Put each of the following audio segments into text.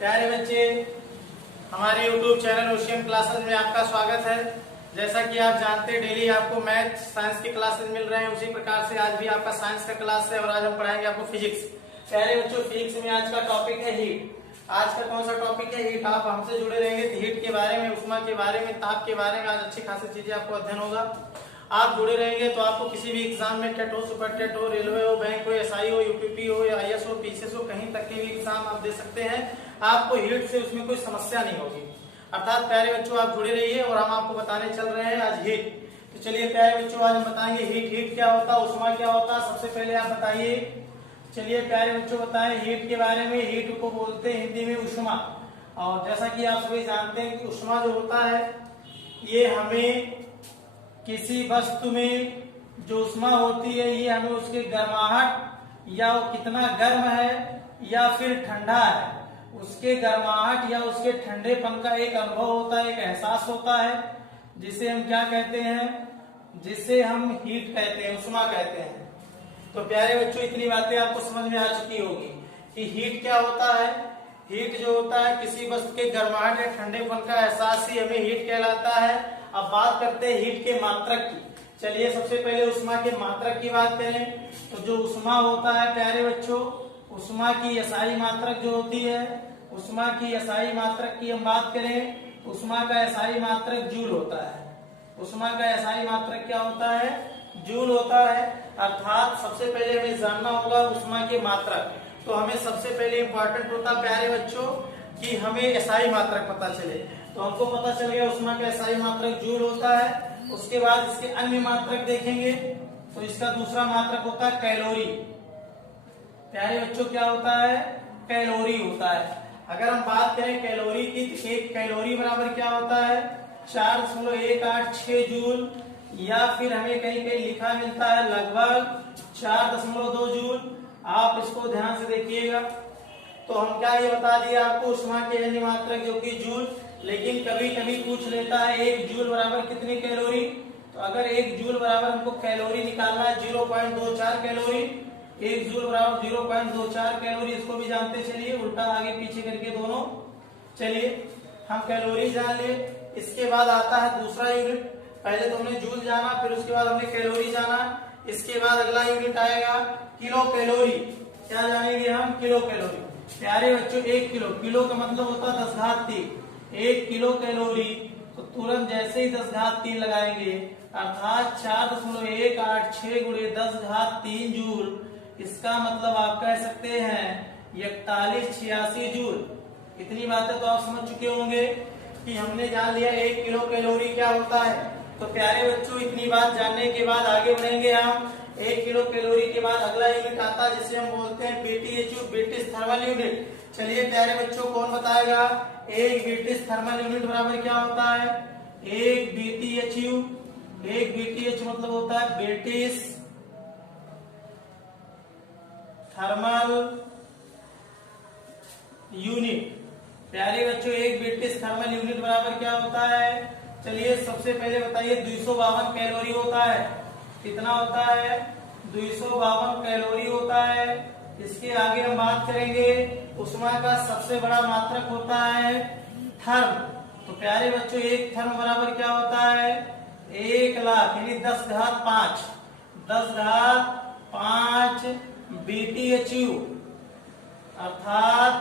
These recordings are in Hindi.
प्यारे बच्चे, हमारे YouTube चैनल ओशियन क्लासेस में आपका स्वागत है। जैसा कि आप जानते हैं डेली आपको मैथ साइंस की क्लासेस मिल रहे हैं, उसी प्रकार से आज भी आपका साइंस का क्लास है और आज हम पढ़ाएंगे आपको फिजिक्स। प्यारे बच्चों, फिजिक्स में आज का टॉपिक है हीट। आज का कौन सा टॉपिक है? हीट। आप हमसे जुड़े रहेंगे तो हीट के बारे में, उष्मा के बारे में, ताप के बारे में आज अच्छी खासी चीजें आपको अध्ययन होगा। आप जुड़े रहेंगे तो आपको किसी भी एग्जाम में टेट हो, सुपर टेट हो, रेलवे हो, बैंक हो, एसआई हो, यूपीपी हो, आईएएस हो, पीसीएस हो, कहीं तक के भी एग्जाम आप दे सकते हैं। आपको हीट से उसमें कोई समस्या नहीं होगी। अर्थात प्यारे बच्चों, आप जुड़े रहिए और हम आपको बताने चल रहे हैं आज हीट। तो चलिए प्यारे बच्चों, आज हम बताएंगे हीट क्या होता है, उष्मा क्या होता है। सबसे पहले आप बताइए। चलिए प्यारे बच्चों बताएं हीट के बारे में। हीट को बोलते हैं हिंदी में उष्मा। और जैसा कि आप सभी जानते हैं कि उष्मा जो होता है ये हमें किसी वस्तु में जो उष्मा होती है ये हमें उसके गर्माहट या वो कितना गर्म है या फिर ठंडा है, उसके गर्माहट या उसके ठंडेपन का एक अनुभव होता है, एक एहसास होता है, जिसे हम क्या कहते हैं? जिसे हम हीट कहते हैं, उष्मा कहते हैं। तो प्यारे बच्चों, इतनी बातें आपको समझ में आ चुकी होगी कि हीट क्या होता है। हीट जो होता है किसी वस्तु के गर्माहट या ठंडेपन का एहसास ही हमें हीट कहलाता है। अब बात करते हैं हीट के मात्रक की। चलिए सबसे पहले उष्मा के मात्रक की बात करें तो जो उष्मा होता है प्यारे बच्चों, उष्मा की एसआई मात्रक जो होती है, उष्मा की एसआई मात्रक की हम बात करें, उष्मा का एसआई मात्रक जूल होता है। उष्मा का एसआई मात्रक क्या होता है? जूल होता है। अर्थात सबसे पहले हमें जानना होगा उष्मा के मात्रक। तो हमें सबसे पहले इंपॉर्टेंट होता है प्यारे बच्चों कि हमें एसआई मात्रक पता चले। तो हमको पता चल गया उष्मा का एसआई मात्रक जूल होता है। उसके बाद इसके अन्य मात्रक देखेंगे तो इसका दूसरा मात्रक होता है कैलोरी। प्यारे बच्चों क्या होता है? कैलोरी होता है। अगर हम बात करें कैलोरी की तो एक कैलोरी बराबर क्या होता है? 4.186 जूल, या फिर हमें कहीं कहीं लिखा मिलता है लगभग 4.2 जूल। आप इसको ध्यान से देखिएगा। तो हम क्या ये बता दिया आपको उष्मा के अन्य मात्रक जो कि जूल, लेकिन कभी कभी पूछ लेता है 1 जूल बराबर कितनी कैलोरी। तो अगर 1 जूल बराबर हमको कैलोरी निकालना है 0.24 कैलोरी, 1 जूल बराबर 0.24 कैलोरी, इसको भी जानते चलिए, उल्टा आगे पीछे करके दोनों। चलिए हम कैलोरी जान लिए। इसके बाद आता है दूसरा यूनिट। पहले तो हमने जूल जाना, फिर उसके बाद हमने कैलोरी जाना। इसके बाद अगला यूनिट आएगा किलो कैलोरी। क्या जानेंगे हम? Kilo calorie. प्यारे बच्चों 1 किलो, किलो का मतलब होता है 10⁻3। 1 किलो कैलोरी तो तुरंत जैसे ही 10⁻3 लगाएंगे अर्थात 4.186 गुणे 10⁻3 जूल। इसका मतलब आप कह सकते हैं 4186 जूल। इतनी बातें तो आप समझ चुके होंगे कि हमने जान लिया 1 किलो कैलोरी क्या होता है। तो प्यारे बच्चों इतनी बात जानने के बाद आगे बढ़ेंगे हम। 1 किलो कैलोरी के बाद अगला यूनिट आता है जिसे हम बोलते हैं बीटीएचयू, ब्रिटिश थर्मल यूनिट। चलिए प्यारे बच्चों कौन बताएगा? एक ब्रिटिश थर्मल यूनिट बराबर क्या होता है? 1 बीटीएचयू। 1 बीटीएच मतलब होता है ब्रिटिश थर्मल यूनिट। प्यारे बच्चों 1 ब्रिटिश थर्मल यूनिट बराबर क्या होता है? चलिए सबसे पहले बताइए 252 कैलोरी होता है। कितना होता है? 252 कैलोरी होता है। इसके आगे हम बात करेंगे उष्मा का सबसे बड़ा मात्रक होता है थर्म। तो प्यारे बच्चों एक थर्म बराबर क्या होता है? 1 लाख यानी 10⁻5। 10⁻5 बीटीएचयू अर्थात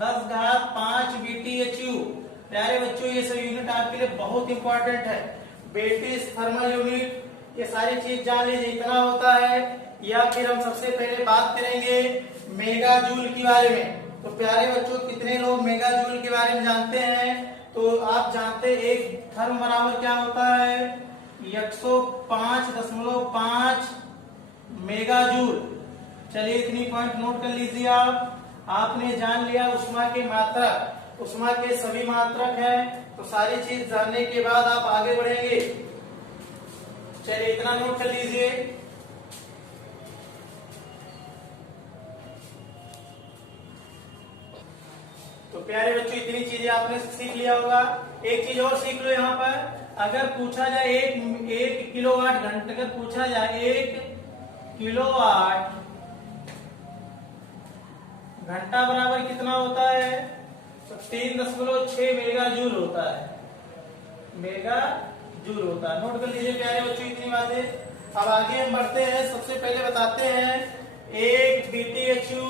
10⁻5 बीटीएचयू। प्यारे बच्चों ये सब यूनिट आपके लिए बहुत इंपॉर्टेंट है। ब्रिटिश थर्मल यूनिट, ये सारी चीज जान लीजिए इतना होता है। या फिर हम सबसे पहले बात करेंगे मेगा जूल के बारे में। तो प्यारे बच्चों कितने लोग मेगा जूल के बारे में जानते हैं? तो आप जानते हैं एक थर्म बराबर क्या होता है? 105.5 मेगा जूल। चलिए इतनी पॉइंट नोट कर लीजिए आप। आपने जान लिया उष्मा के मात्रक, उष्मा के सभी मात्रक हैं। तो सारी चीज जानने के बाद आप आगे बढ़ेंगे। चलिए इतना नोट कर लीजिए। तो प्यारे बच्चों इतनी चीजें आपने सीख लिया होगा। एक चीज और सीख लो यहाँ पर। अगर पूछा जाए एक किलोवाट घंटे, अगर पूछा जाए 1 किलोवाट घंटा बराबर कितना होता है? तो 3.6 मेगा जूल होता है, मेगा जूल होता है। नोट कर लीजिए प्यारे बच्चों इतनी बातें। अब आगे हम बढ़ते हैं। सबसे पहले बताते हैं एक BTU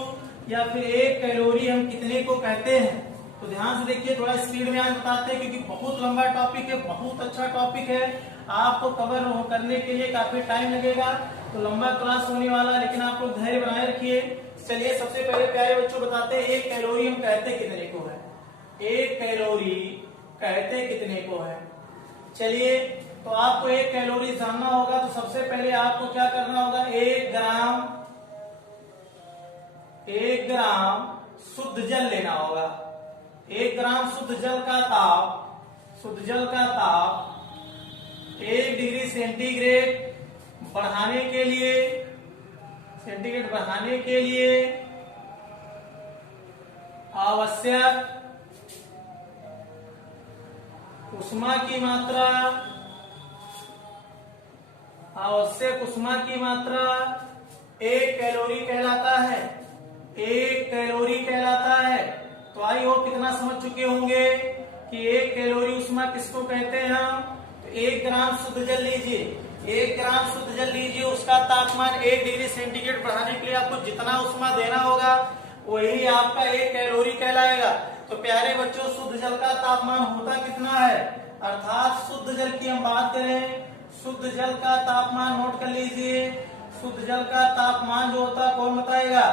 या फिर एक कैलोरी हम कितने को कहते हैं। तो ध्यान से देखिए, थोड़ा स्पीड में आज बताते हैं क्योंकि बहुत लंबा टॉपिक है, बहुत अच्छा टॉपिक है, आपको कवर करने के लिए काफी टाइम लगेगा, तो लंबा क्लास होने वाला है, लेकिन आप लोग धैर्य बनाए रखिए। चलिए सबसे पहले प्यारे बच्चों बताते हैं एक कैलोरी हम कहते कितने को है, एक कैलोरी कहते कितने को है। चलिए, तो आपको एक कैलोरी जानना होगा तो सबसे पहले आपको क्या करना होगा, 1 ग्राम शुद्ध जल लेना होगा। 1 ग्राम शुद्ध जल का ताप 1 डिग्री सेंटीग्रेड बढ़ाने के लिए आवश्यक उष्मा की मात्रा 1 कैलोरी कहलाता है, 1 कैलोरी कहलाता है। तो आई होप कितना समझ चुके होंगे कि 1 कैलोरी उष्मा किसको कहते हैं हम। तो 1 ग्राम शुद्ध जल लीजिए, 1 ग्राम शुद्ध जल लीजिए, उसका तापमान 1 डिग्री सेंटीग्रेड बढ़ाने के लिए आपको जितना उष्मा देना होगा वही आपका 1 कैलोरी कहलाएगा। तो प्यारे बच्चों, शुद्ध जल का तापमान होता कितना है, अर्थात शुद्ध जल की हम बात करें, शुद्ध जल का तापमान नोट कर लीजिए। शुद्ध जल का तापमान जो होता है कौन बताएगा।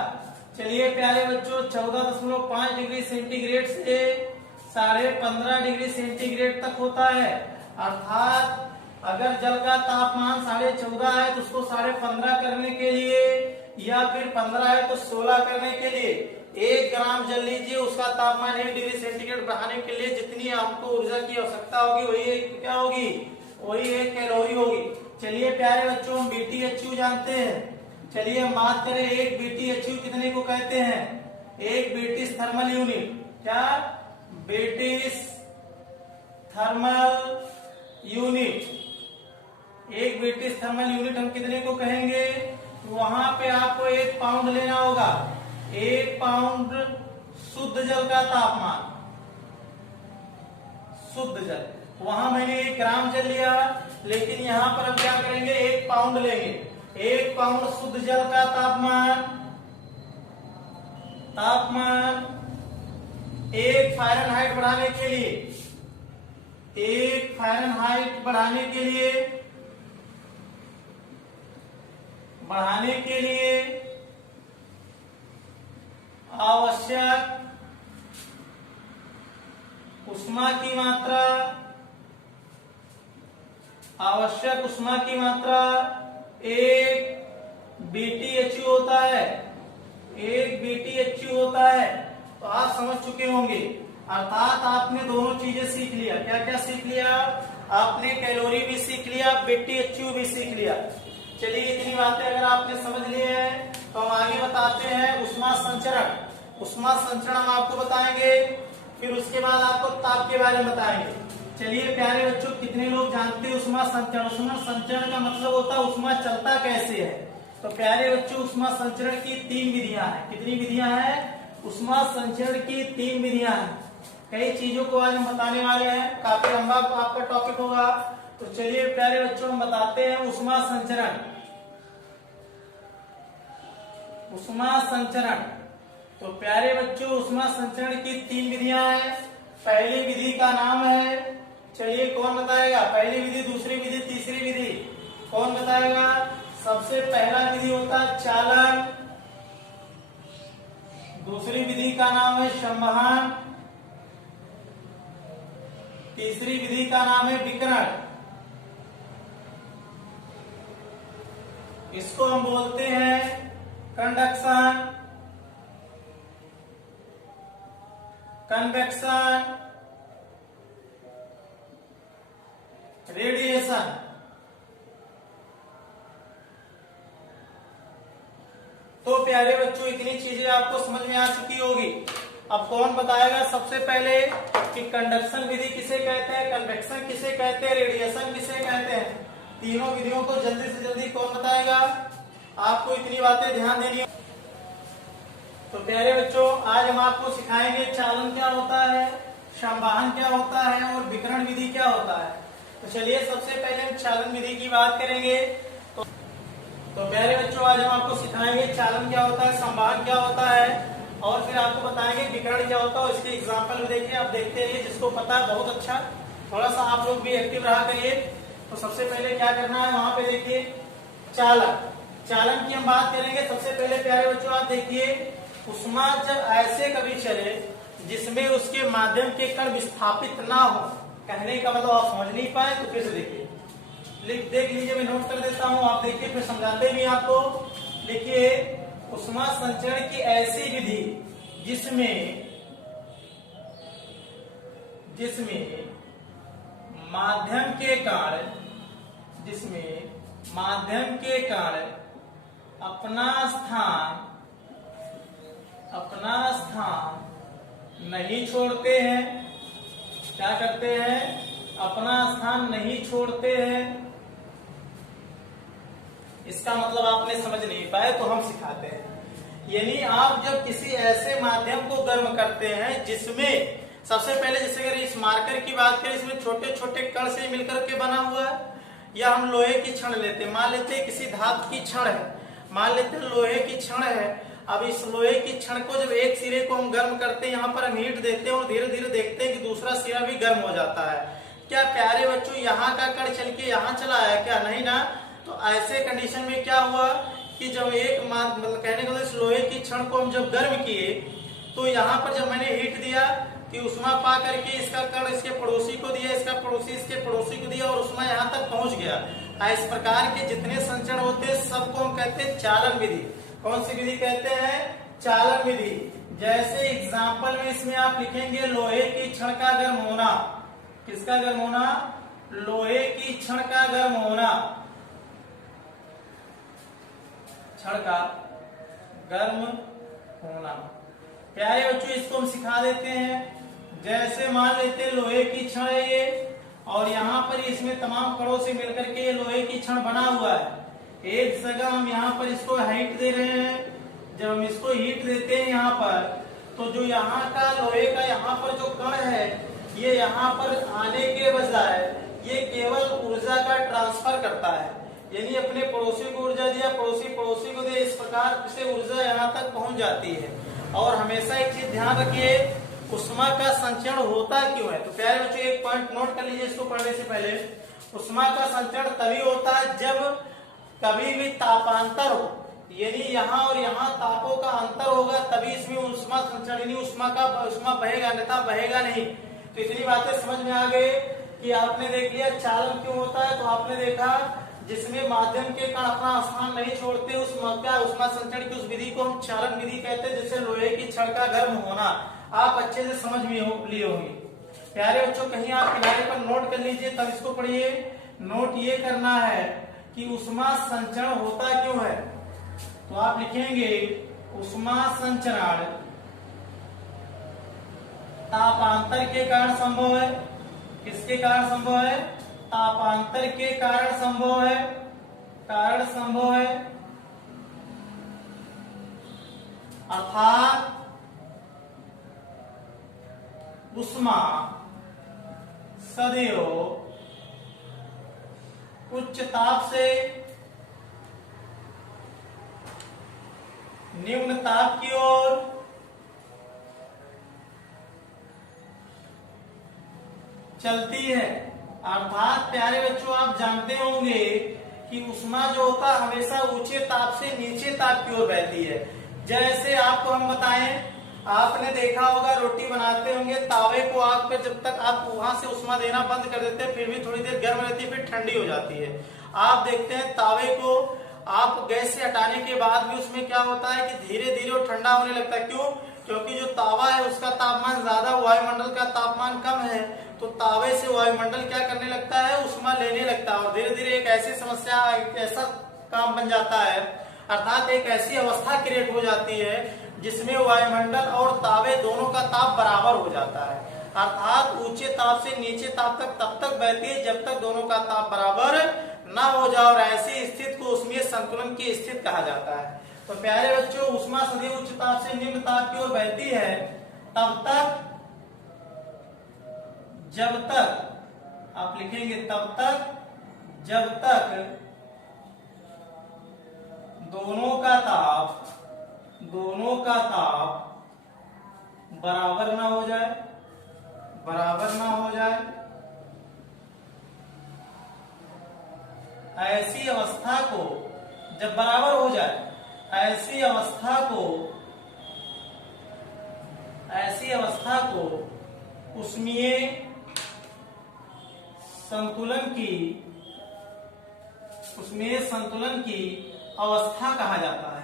चलिए प्यारे बच्चों, 14.5 डिग्री सेंटीग्रेड से 15.5 डिग्री सेंटीग्रेड तक होता है। अर्थात अगर जल का तापमान 14.5 है तो उसको 15.5 करने के लिए, या फिर 15 है तो 16 करने के लिए 1 ग्राम जल लीजिए, उसका तापमान 1 डिग्री सेंटीग्रेड बढ़ाने के लिए जितनी आपको ऊर्जा की आवश्यकता होगी वही क्या होगी, वही 1 कैलोरी होगी। चलिए प्यारे बच्चों, हम BTU जानते हैं। चलिए हम बात करें 1 BTU कितने को कहते हैं। 1 ब्रिटिश थर्मल यूनिट, क्या, British thermal unit, 1 British thermal unit हम कितने को कहेंगे। वहां पे आपको 1 पाउंड लेना होगा, 1 पाउंड शुद्ध जल का तापमान, शुद्ध जल। वहां मैंने 1 ग्राम जल लिया, लेकिन यहाँ पर हम क्या करेंगे, 1 पाउंड लेंगे। 1 पाउंड शुद्ध जल का तापमान 1 फ़ारेनहाइट बढ़ाने के लिए, 1 फ़ारेनहाइट बढ़ाने के लिए आवश्यक उष्मा की मात्रा 1 BTU होता है, 1 BTU होता है। तो आप समझ चुके होंगे, अर्थात आपने दोनों चीजें सीख लिया। क्या क्या सीख लिया आपने, कैलोरी भी सीख लिया, BTU भी सीख लिया। चलिए इतनी बातें अगर आपने समझ लिए हैं तो हम आगे बताते हैं उष्मा संचरण। उष्मा संचरण हम आपको बताएंगे, फिर उसके बाद आपको ताप के बारे में बताएंगे। चलिए प्यारे बच्चों, कितने लोग जानते हैं उष्मा संचरण। उष्मा संचरण का मतलब होता है उष्मा चलता कैसे है। तो प्यारे बच्चों, उष्मा संचरण की 3 विधियां हैं। कितनी विधियां हैं, उष्मा संचरण की 3 विधियां हैं। कई चीजों को आज हम बताने वाले हैं, काफी लंबा आपका टॉपिक होगा। तो चलिए प्यारे बच्चों, हम बताते हैं उष्मा संचरण। उष्मा संचरण, तो प्यारे बच्चों, उष्मा संचरण की 3 विधियां हैं। पहली विधि का नाम है, चलिए कौन बताएगा, पहली विधि, दूसरी विधि, तीसरी विधि, कौन बताएगा। सबसे पहला विधि होता है चालन, दूसरी विधि का नाम है संवहन, तीसरी विधि का नाम है विकिरण। इसको हम बोलते हैं कंडक्शन, कन्वेक्शन, रेडिएशन। तो प्यारे बच्चों, इतनी चीजें आपको समझ में आ चुकी होगी। अब कौन बताएगा सबसे पहले कि कंडक्शन विधि किसे कहते हैं, कन्वेक्शन किसे कहते हैं, रेडिएशन किसे कहते हैं। तीनों विधियों को जल्दी से जल्दी कौन बताएगा। आपको इतनी बातें ध्यान देनी है। तो प्यारे बच्चों, आज हम आपको सिखाएंगे चालन क्या होता है, संवाहन क्या होता है और विकर्ण विधि क्या होता है। तो चलिए सबसे पहले हम चालन विधि की बात करेंगे। तो प्यारे बच्चों, आज हम आपको सिखाएंगे चालन क्या होता है, संवाहन क्या होता है और फिर आपको बताएंगे विकर्ण क्या होता है। इसके एग्जाम्पल भी देखिए, आप देखते रहिए, जिसको पता है बहुत अच्छा, थोड़ा सा आप लोग भी एक्टिव रहा करिए। तो सबसे पहले क्या करना है, वहां पे देखिए चालन, चालन की हम बात करेंगे। सबसे पहले प्यारे बच्चों आप देखिए, उष्मा जब ऐसे कभी चले जिसमें उसके माध्यम के कण विस्थापित ना हो, कहने का मतलब आप समझ नहीं पाए तो फिर से देखिए, देख लीजिए, मैं नोट कर देता हूं, आप देखिए फिर समझाते भी आपको। लिखिए, उष्मा संचरण की ऐसी विधि जिसमें माध्यम के कण अपना स्थान नहीं छोड़ते हैं। क्या करते हैं? अपना स्थान नहीं छोड़ते हैं। इसका मतलब आपने समझ नहीं पाए तो हम सिखाते हैं। यानी आप जब किसी ऐसे माध्यम को गर्म करते हैं जिसमें सबसे पहले, जैसे अगर इस मार्कर की बात करें, इसमें छोटे छोटे कण से मिलकर के बना हुआ है, या हम लोहे की छड़ लेते हैं, मान लेते हैं किसी धातु की छड़ है, मान लेते हैं लोहे की छड़ है। अब इस लोहे की छड़ को जब एक सिरे को हम गर्म करते हैं, यहाँ पर हम हीट देते हैं और धीरे धीरे देखते हैं कि दूसरा सिरा भी गर्म हो जाता है। क्या प्यारे बच्चों, यहाँ का कण चल के यहाँ चला है क्या? नहीं ना। तो ऐसे कंडीशन में क्या हुआ कि जब मतलब कहने का इस लोहे की छड़ को हम जब गर्म किए, तो यहाँ पर जब मैंने हीट दिया कि उष्मा पा करके इसका कण इसके पड़ोसी को दिया, इसका पड़ोसी इसके पड़ोसी को दिया और उष्मा यहाँ तक पहुंच गया। इस प्रकार के जितने संचरण होते हैं सबको हम कहते हैं चालन विधि। कौन सी विधि कहते हैं? चालन विधि। जैसे एग्जाम्पल में इसमें आप लिखेंगे लोहे की छड़ का गर्म होना। किसका गर्म होना? लोहे की छड़ का गर्म होना, छड़ का गर्म होना। प्यारे बच्चों, इसको हम सिखा देते हैं। जैसे मान लेते हैं लोहे की छड़ है ये, और यहाँ पर इसमें तमाम कणों से मिलकर के ये लोहे की छड़ बना हुआ है। एक जगह हम यहाँ पर इसको हीट दे रहे हैं। जब हम इसको हीट देते हैं यहाँ पर, तो जो यहाँ का लोहे का यहाँ पर जो कण है, ये यहाँ पर आने के बजाय ये केवल ऊर्जा का ट्रांसफर करता है। यानी अपने पड़ोसी को ऊर्जा दिया, पड़ोसी को दिया, इस प्रकार से ऊर्जा यहाँ तक पहुंच जाती है। और हमेशा एक चीज ध्यान रखिए, उष्मा का संचरण होता क्यों है? तो प्यारे बच्चों, एक पॉइंट नोट कर लीजिए इसको पढ़ने से पहले। उष्मा का संचरण तभी होता है जब कभी भी तापांतर हो, यानी यहाँ और यहाँ तापों का अंतर होगा, तभी इसमें उष्मा संचरण, यानी उष्मा बहेगा, अन्यथा बहेगा नहीं। तो इतनी बातें समझ में आ गई कि आपने देख लिया चालन क्यों होता है। तो आपने देखा जिसमें माध्यम के कण अपना स्थान नहीं छोड़ते, उस उष्मा संचरण की उस विधि को हम चालन विधि कहते हैं। जैसे लोहे की छड़ का गर्म होना, आप अच्छे से समझ लिए होंगे। प्यारे बच्चों, कहीं आप किनारे पर नोट कर लीजिए, तब इसको पढ़िए। नोट ये करना है कि उष्मा संचरण होता क्यों है। तो आप लिखेंगे उष्मा संचरण तापांतर के कारण संभव है। किसके कारण संभव है? तापांतर के कारण संभव है। अर्थात उष्मा सदैव उच्च ताप से निम्न ताप की ओर चलती है। अर्थात प्यारे बच्चों, आप जानते होंगे कि उष्मा जो होता है हमेशा ऊंचे ताप से नीचे ताप की ओर बहती है। जैसे आपको हम बताएं, आपने देखा होगा रोटी बनाते होंगे, तावे को आग पे जब तक आप वहां से उष्मा देना बंद कर देते हैं, फिर भी थोड़ी देर गर्म रहती है, फिर ठंडी हो जाती है। आप देखते हैं तावे को आप गैस से हटाने के बाद भी उसमें क्या होता है कि धीरे धीरे वो ठंडा होने लगता है। क्यों? क्योंकि जो तावा है उसका तापमान ज्यादा, वायुमंडल का तापमान कम है, तो तावे से वायुमंडल क्या करने लगता है? उष्मा लेने लगता है, और धीरे धीरे एक ऐसी समस्या, एक ऐसा काम बन जाता है, अर्थात एक ऐसी अवस्था क्रिएट हो जाती है जिसमें वायुमंडल और तावे दोनों का ताप बराबर हो जाता है। अर्थात ऊंचे ताप से नीचे ताप तक तब तक बहती है जब तक दोनों का ताप बराबर ना हो जाए, और ऐसी स्थिति को उसमें संतुलन की स्थिति कहा जाता है। तो प्यारे बच्चों, ऊष्मा सदैव उच्च ताप से निम्न ताप की ओर बहती है तब तक, जब तक, आप लिखेंगे तब तक जब तक दोनों का ताप बराबर ना हो जाए, बराबर ना हो जाए। ऐसी अवस्था को, जब बराबर हो जाए, ऐसी अवस्था को ऊष्मीय संतुलन की अवस्था कहा जाता है,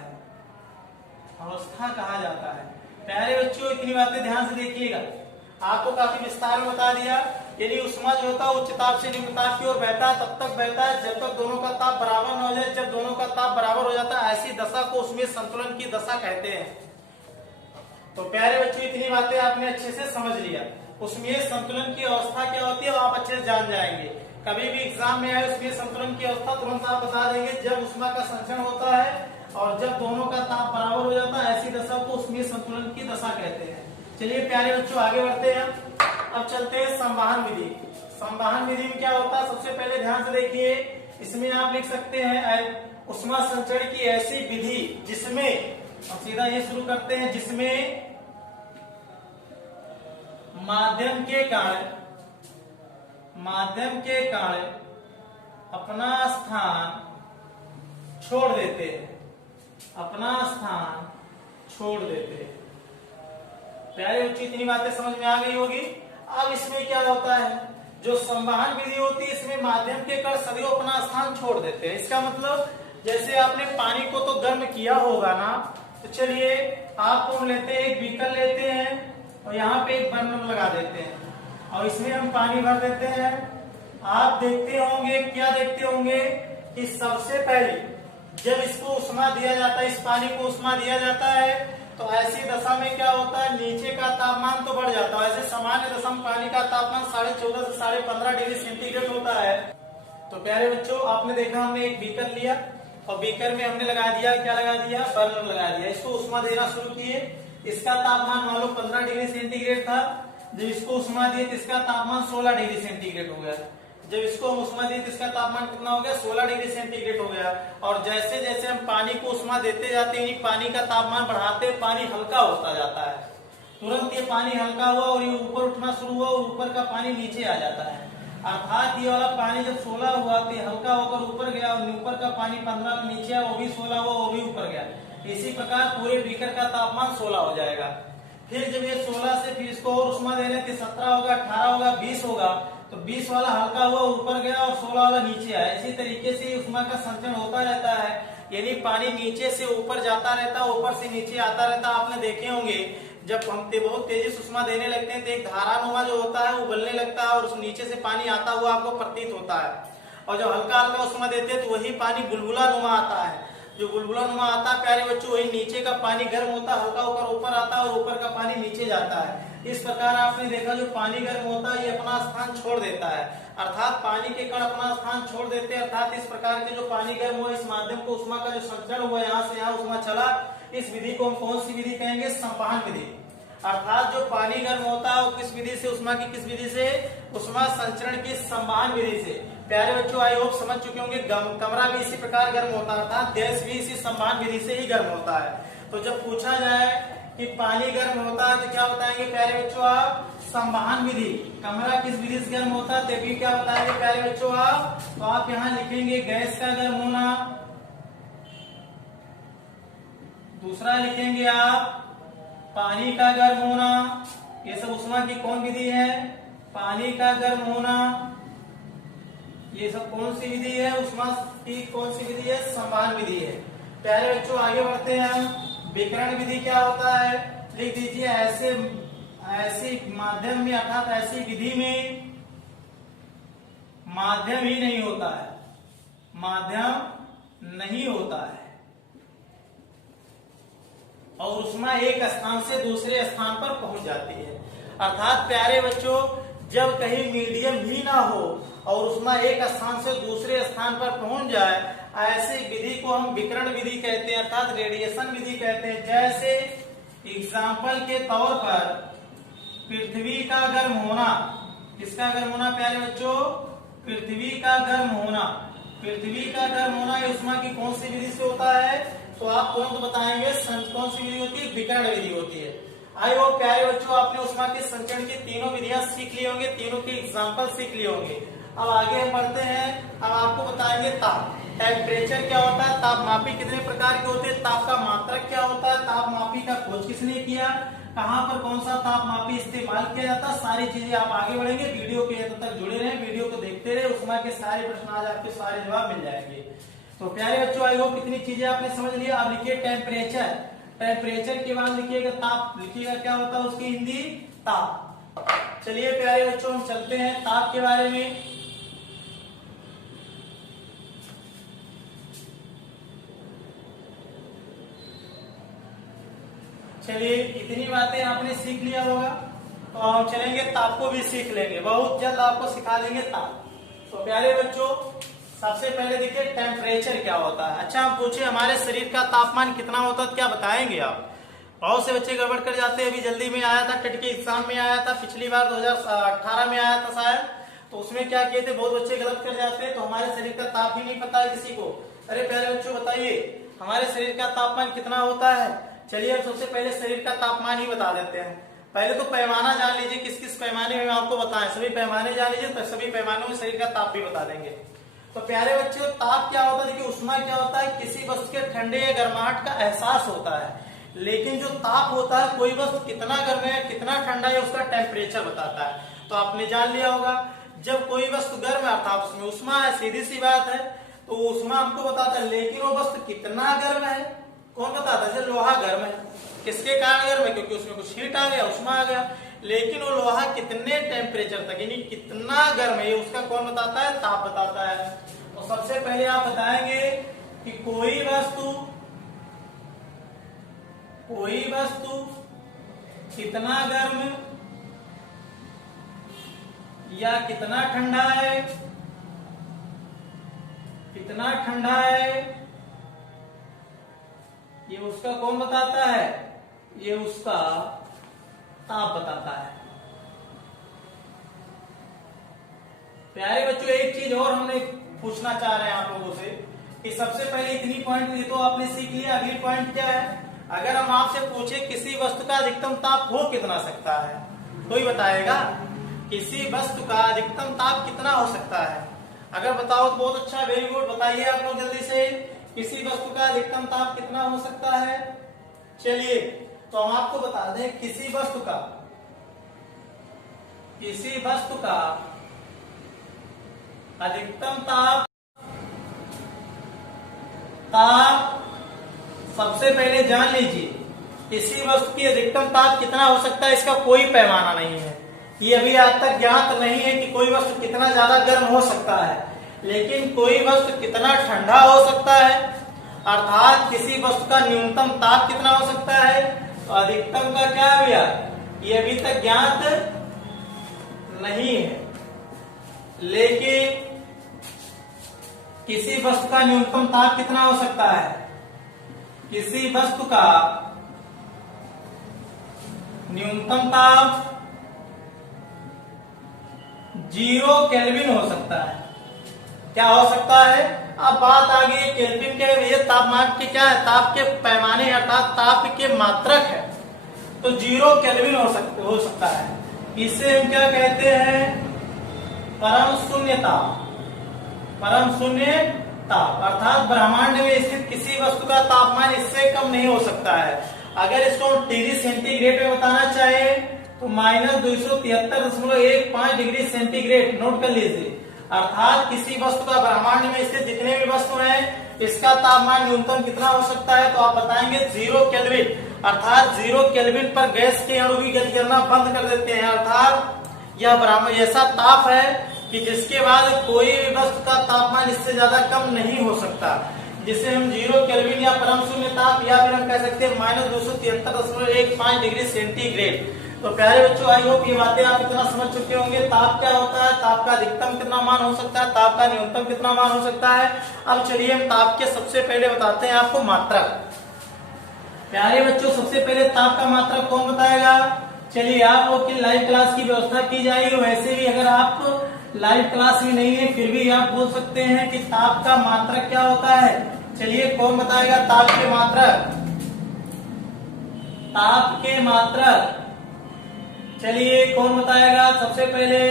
अवस्था कहा जाता है। प्यारे बच्चों, इतनी बातें ध्यान से देखिएगा, आपको काफी विस्तार में बता दिया। यदि ऊष्मा जो होता है उच्च ताप से निम्न ताप की ओर बहता है, तब तक बहता है जब तक दोनों का ताप बराबर न हो जाए। जब दोनों का ताप बराबर हो जाता है, ऐसी दशा को ऊष्मीय संतुलन की दशा कहते हैं। तो प्यारे बच्चों, इतनी बातें आपने अच्छे से समझ लिया। ऊष्मीय संतुलन की अवस्था क्या होती है आप अच्छे से जान जाएंगे। कभी भी एग्जाम में आए ऊष्मीय संतुलन की अवस्था तुरंत आप बता देंगे, जब ऊष्मा का संचरण होता है और जब दोनों का ताप बराबर हो जाता है, ऐसी दशा को ऊष्मीय संतुलन की दशा कहते हैं। चलिए प्यारे बच्चों, आगे बढ़ते हैं। अब चलते हैं संवहन विधि। संवहन विधि में क्या होता है, सबसे पहले ध्यान से देखिए, इसमें आप लिख सकते हैं ऊष्मा संचरण की ऐसी विधि जिसमें, हम सीधा ये शुरू करते हैं, जिसमें माध्यम के कारण अपना स्थान छोड़ देते हैं, अपना स्थान छोड़ देते हैं। प्यारे बच्चों, इतनी बातें समझ में आ गई होगी। अब इसमें क्या होता है, जो संवहन विधि होती है, इसमें माध्यम के कण सदैव अपना स्थान छोड़ देते हैं। इसका मतलब, जैसे आपने पानी को तो गर्म किया होगा ना, तो चलिए आपको हम लेते हैं, एक बीकर लेते हैं और यहाँ पे एक बर्नर लगा देते हैं और इसमें हम पानी भर देते हैं। आप देखते होंगे, क्या देखते होंगे कि सबसे पहले जब इसको ऊष्मा दिया जाता है, इस पानी को ऊष्मा दिया जाता है, तो ऐसी दशा में क्या होता है, नीचे का तापमान तो बढ़ जाता है। ऐसे सामान्य दशा में पानी का तापमान 14.5 से 15.5 डिग्री सेंटीग्रेड होता है। तो प्यारे बच्चों, आपने देखा, हमने एक बीकर लिया और बीकर में हमने लगा दिया, क्या लगा दिया, बर्नर लगा दिया। इसको ऊष्मा देना शुरू किए। इसका तापमान मान लो 15 डिग्री सेंटीग्रेड था। जब इसको ऊष्मा दिए तो इसका तापमान 16 डिग्री सेंटीग्रेड हो गया। जब इसको हम ऊष्मा दिए तो इसका तापमान कितना हो गया, 16 डिग्री सेंटीग्रेड हो गया। और जैसे जैसे हम पानी को ऊष्मा देते जाते हैं, पानी का तापमान बढ़ाते, पानी हल्का होता जाता है। तुरंत ये पानी हल्का हुआ और ये ऊपर उठना शुरू हुआ और ऊपर का पानी नीचे आ जाता है। अर्थात ये वाला पानी जब 16 हुआ तो हल्का होकर ऊपर गया और ऊपर का पानी 15 में नीचे आया, वो भी 16 हुआ, वो भी ऊपर गया। इसी प्रकार पूरे बीकर का तापमान 16 हो जाएगा। फिर जब ये 16 से फिर इसको और ऊष्मा देने तो 17 होगा, 18 होगा, 20 होगा। तो 20 वाला हल्का हुआ ऊपर गया और 16 वाला नीचे आया। इसी तरीके से ऊष्मा का संचरण होता रहता है, यानी पानी नीचे से ऊपर जाता रहता है, ऊपर से नीचे आता रहता है। आपने देखे होंगे, जब हम बहुत तेजी से ऊष्मा देने लगते हैं तो एक धारानुमा जो होता है वो उबलने लगता है और उस नीचे से पानी आता हुआ आपको प्रतीत होता है। और जब हल्का हल्का ऊष्मा देते हैं तो वही पानी बुलबुला नुमा आता है। जो बुलबुला नुमा आता है प्यारे बच्चों, वही नीचे का पानी गर्म होता है, हल्का होकर ऊपर आता है और ऊपर का पानी नीचे जाता है। इस प्रकार आपने देखा, जो पानी गर्म होता है ये अपना स्थान छोड़ देता है, अर्थात पानी के कण अपना स्थान छोड़ देते हैं। अर्थात इस प्रकार के जो पानी गर्म हुआ, इस माध्यम को ऊष्मा का जो संचरण हुआ, यहाँ से यहाँ ऊष्मा चला, इस विधि को हम कौन सी विधि कहेंगे, संवहन विधि। अर्थात जो पानी गर्म होता है वो किस विधि से, ऊष्मा की किस विधि से, ऊष्मा संचरण की संवहन विधि से। प्यारे बच्चों, आई होप समझ चुके होंगे, कमरा भी इसी प्रकार गर्म होता है, अर्थात गैस भी इसी संवहन विधि से ही गर्म होता है। तो जब पूछा जाए कि पानी गर्म होता है तो क्या बताएंगे प्यारे बच्चों आप, संवहन विधि। कमरा किस विधि से गर्म होता है तभी क्या बताएंगे प्यारे बच्चों आप, तो आप यहाँ लिखेंगे गैस का गर्म होना, दूसरा लिखेंगे आप पानी का गर्म होना। ये सब ऊष्मा की कौन विधि है, पानी का गर्म होना। ये सब कौन सी विधि है, ऊष्मा की कौन सी विधि है, संवहन विधि है। प्यारे बच्चों आगे बढ़ते हैं हम। विकिरण विधि क्या होता है, लिख दीजिए, ऐसे माध्यम में, अर्थात ऐसी विधि में माध्यम ही नहीं होता है, माध्यम नहीं होता है और ऊष्मा एक स्थान से दूसरे स्थान पर पहुंच जाती है। अर्थात प्यारे बच्चों, जब कहीं मीडियम ही ना हो और ऊष्मा एक स्थान से दूसरे स्थान पर पहुंच जाए, ऐसी विधि को हम विकिरण विधि कहते हैं अर्थात रेडिएशन विधि कहते हैं। जैसे एग्जाम्पल के तौर पर पृथ्वी का गर्म होना, किसका गर्म होना प्यारे बच्चों? पृथ्वी का गर्म होना। पृथ्वी का गर्म होना ये उष्मा की कौन सी विधि से होता है? तो आप तुरंत बताएंगे कौन सी विधि होती है? विकिरण विधि होती है। आई होप प्यारे बच्चों आपने उष्मा के संचरण की तीनों विधियां सीख ली होंगे, तीनों के एग्जाम्पल सीख लिए होंगे। अब आगे हम बढ़ते हैं। अब आपको बताएंगे ताप। टेम्परेचर क्या होता है? तापमापी कितने प्रकार के होते हैं? ताप का मात्रक क्या होता है? तापमापी का खोज किसने किया? कहाँ पर कौन सा तापमापी इस्तेमाल किया जाता है? सारी चीजें आप आगे बढ़ेंगे। वीडियो के अंत तक जुड़े रहे, वीडियो को देखते रहे, उष्मा के सारे प्रश्न आज आपके सारे जवाब मिल जाएंगे। तो प्यारे बच्चों आई होप कितनी चीजें आपने समझ लिया। अब लिखिए टेम्परेचर। टेम्परेचर के बाद लिखिएगा ताप। लिखिएगा क्या होता है उसकी हिंदी? ताप। चलिए प्यारे बच्चों हम चलते हैं ताप के बारे में। चलिए इतनी बातें आपने सीख लिया होगा, तो हम चलेंगे ताप को भी सीख लेंगे। बहुत जल्द आपको सिखा देंगे ताप। तो प्यारे बच्चों सबसे पहले देखिए टेम्परेचर क्या होता है। अच्छा हम पूछे हमारे शरीर का तापमान कितना होता है, क्या बताएंगे आप? बहुत से बच्चे गड़बड़ कर जाते हैं। अभी जल्दी में आया था, टेट के एग्जाम में आया था, पिछली बार 2018 में आया था शायद, तो उसमें क्या किए थे बहुत बच्चे गलत कर जाते हैं। तो हमारे शरीर का ताप ही नहीं पता है किसी को। अरे प्यारे बच्चों बताइए हमारे शरीर का तापमान कितना होता है? चलिए अब सबसे पहले शरीर का तापमान ही बता देते हैं। पहले तो पैमाना जान लीजिए, किस किस पैमाने में आपको बताएं। सभी पैमाने जान लीजिए, तो सभी पैमानों में शरीर का ताप भी बता देंगे। तो प्यारे बच्चों ताप क्या होता है? देखिए उष्मा क्या होता है? किसी वस्तु के ठंडे या गर्माहट का एहसास होता है। लेकिन जो ताप होता है कोई वस्तु कितना गर्म है कितना ठंडा है उसका टेम्परेचर बताता है। तो आपने जान लिया होगा जब कोई वस्तु गर्म है अर्थात उसमें उष्मा है, सीधी सी बात है, तो उष्मा हमको बताता है। लेकिन वो वस्तु कितना गर्म है कौन बताता है? जब लोहा गर्म है, किसके कारण गर्म है? क्योंकि उसमें कुछ हीट आ गया, उष्मा आ गया। लेकिन वो लोहा कितने टेम्परेचर तक यानी कितना गर्म है उसका कौन बताता है? ताप बताता है। तो सबसे पहले आप बताएंगे कि कोई वस्तु कितना गर्म या कितना ठंडा है, कितना ठंडा है ये उसका कौन बताता है? ये उसका ताप बताता है। प्यारे बच्चों एक चीज और हमने पूछना चाह रहे हैं आप लोगों से कि सबसे पहले इतनी पॉइंट ये तो आपने सीख लिया। अगली पॉइंट क्या है? अगर हम आपसे पूछे किसी वस्तु का अधिकतम ताप हो कितना सकता है, कोई बताएगा? किसी वस्तु का अधिकतम ताप कितना हो सकता है? अगर बताओ तो बहुत अच्छा, वेरी गुड। बताइए आप लोग जल्दी से किसी वस्तु का अधिकतम ताप कितना हो सकता है? चलिए तो हम आपको बता दें किसी वस्तु का अधिकतम ताप सबसे पहले जान लीजिए किसी वस्तु की अधिकतम ताप कितना हो सकता है इसका कोई पैमाना नहीं है। ये अभी आज तक ज्ञात नहीं है कि कोई वस्तु कितना ज्यादा गर्म हो सकता है, लेकिन कोई वस्तु कितना ठंडा हो सकता है अर्थात किसी वस्तु का न्यूनतम ताप कितना हो सकता है। तो अधिकतम का क्या हुआ? ये अभी तक ज्ञात नहीं है। लेकिन किसी वस्तु का न्यूनतम ताप कितना हो सकता है? किसी वस्तु का न्यूनतम ताप 0 केल्विन हो सकता है। क्या हो सकता है? अब बात आ गई केल्विन के, ये तापमान के क्या है? ताप के पैमाने अर्थात ताप के मात्रक है, तो 0 केल्विन हो सकता है। इसे हम क्या कहते हैं? परम शून्य ताप। परम शून्य ताप अर्थात ब्रह्मांड में स्थित किसी वस्तु का तापमान इससे कम नहीं हो सकता है। अगर इसको डिग्री सेंटीग्रेड में बताना चाहे तो -273.15 डिग्री सेंटीग्रेड नोट कर लीजिए। अर्थात किसी वस्तु का ब्रह्मांड में स्थित जितने भी वस्तु हैं इसका तापमान न्यूनतम कितना हो सकता है? तो आप बताएंगे 0 केल्विन। अर्थात 0 केल्विन पर गैस के अणु की गति करना बंद कर देते हैं। अर्थात यह ब्रह्मांड ऐसा ताप है कि जिसके बाद कोई भी वस्तु का तापमान इससे ज्यादा कम नहीं हो सकता, जिसे हम 0 केल्विन या परम शून्य ताप या फिर हम कह सकते हैं -273.15 डिग्री सेंटीग्रेड तो प्यारे बच्चों, आई होप ये बातें आप इतना समझ चुके होंगे। ताप क्या होता है, ताप का अधिकतम कितना मान हो सकता है, ताप का न्यूनतम कितना मान हो सकता है। अब चलिए हम ताप के सबसे पहले बताते हैं आपको मात्रक। प्यारे बच्चों, सबसे पहले ताप का मात्रक कौन बताएगा? चलिए, आपकी लाइव क्लास की व्यवस्था की जाएगी। वैसे भी अगर आप लाइव क्लास में नहीं है फिर भी आप बोल सकते हैं कि ताप का मात्रक क्या होता है। चलिए, कौन बताएगा ताप के मात्रक? ताप के मात्रक, चलिए कौन बताएगा? सबसे पहले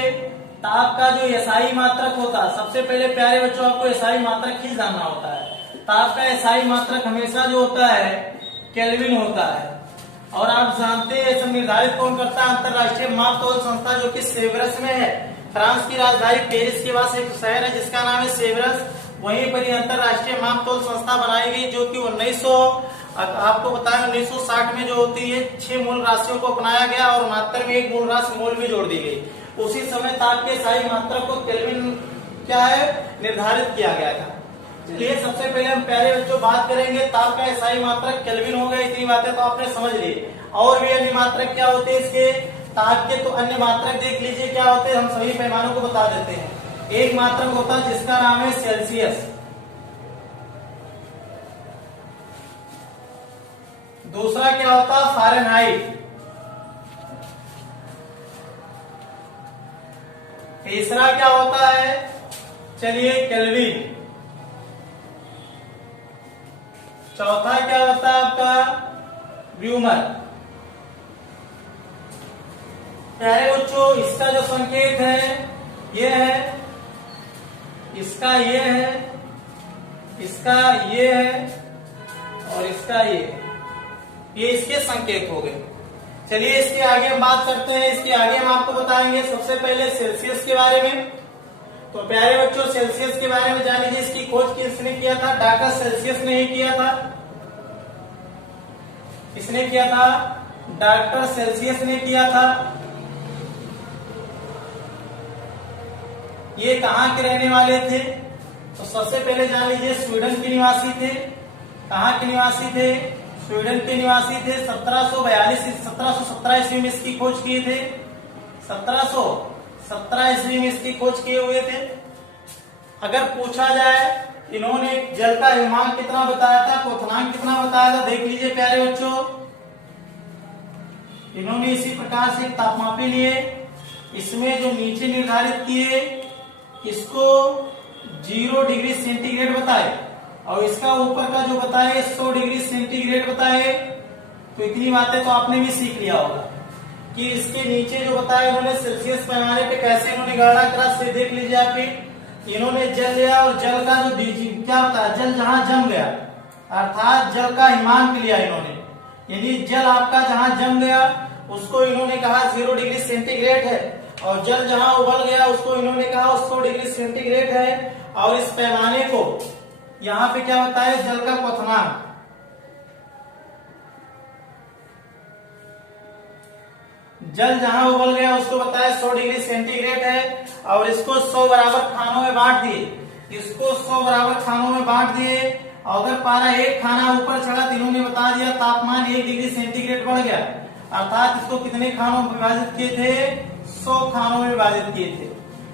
ताप का जो एसआई मात्रक होता है, सबसे पहले प्यारे बच्चों आपको एसआई मात्रक ही जानना होता है। ताप का एसआई मात्रक हमेशा जो होता है केल्विन होता है। और आप जानते हैं इसे निर्धारित कौन करता है? अंतरराष्ट्रीय मापतोल संस्था जो कि सेवरस में है। फ्रांस की राजधानी पेरिस के पास एक शहर है जिसका नाम है सेवरस। वहीं पर अंतरराष्ट्रीय मापतोल संस्था बनाई गई जो कि 1900 आपको बताया 1960 में जो होती है 6 मूल राशियों को अपनाया गया और 69 में एक मूल राशि मोल भी जोड़ दी गई। उसी समय ताप के एसआई मात्रक को केल्विन क्या है निर्धारित किया गया था। चलिए, सबसे पहले हम प्यारे बच्चों बात करेंगे ताप का एसआई मात्रक केल्विन हो गया। इतनी बातें तो आपने समझ ली। और भी अन्य मात्रक क्या होते हैं इसके ताप के, तो अन्य मात्रक देख लीजिए क्या होते हैं। हम सभी पैमानों को बता देते हैं। एक मात्रक होता है जिसका नाम है सेल्सियस, दूसरा क्या होता है फ़ारेनहाइट, तीसरा क्या होता है चलिए केल्विन, चौथा क्या होता है आपका ब्यूमर। प्यारे बच्चों, इसका जो संकेत है ये है, इसका ये है, इसका ये है और इसका ये इसके संकेत हो गए। चलिए, इसके आगे हम बात करते हैं। इसके आगे हम आपको बताएंगे सबसे पहले सेल्सियस के बारे में। तो प्यारे बच्चों, सेल्सियस के बारे में जान लीजिए। इसकी खोज किसने किया था? डॉक्टर सेल्सियस ने ही किया था। किसने किया था? डॉक्टर सेल्सियस ने किया था। ये कहाँ के रहने वाले थे? तो सबसे पहले जान लीजिए स्वीडन के निवासी थे। कहाँ के निवासी थे? स्वीडन के निवासी थे। 1717 ईस्वी में इसकी खोज किए थे। 1717 ईस्वी में इसकी खोज किए हुए थे। अगर पूछा जाए इन्होंने जल का हिमांक कितना बताया था, क्वथनांक कितना बताया था, देख लीजिए प्यारे बच्चों। इन्होंने इसी प्रकार से तापमापी लिए। इसमें जो नीचे निर्धारित किए इसको 0 डिग्री सेंटीग्रेड बताए और इसका ऊपर का जो बताए 100 डिग्री सेंटीग्रेड बताए। तो इतनी बातें तो आपने भी सीख लिया होगा कि इसके नीचे जो बताया इन्होंने सेल्सियस पैमाने पे कैसे इन्होंने गणना करा। से देख लीजिए आप भी। इन्होंने जल लिया और जल का जो क्या बताया, जल जहां जम गया अर्थात जल का हिमांक लिया इन्होंने। यानी जल आपका जहां जम गया उसको इन्होंने कहा 0 डिग्री सेंटीग्रेड है और जल जहां उबल गया उसको इन्होंने कहा 100 डिग्री सेंटीग्रेड है। और इस पैमाने को यहाँ पे क्या बताया, जल का क्वथनांक। जल जहां उबल गया उसको बताया 100 डिग्री सेंटीग्रेड है और इसको 100 बराबर खानों में बांट दिए। इसको 100 बराबर खानों में बांट दिए। अगर पारा एक खाना ऊपर चढ़ा तो इन्होंने बता दिया तापमान 1 डिग्री सेंटीग्रेड बढ़ गया। अर्थात इसको कितने खानों में विभाजित किए थे? 100 खानों में विभाजित किए थे।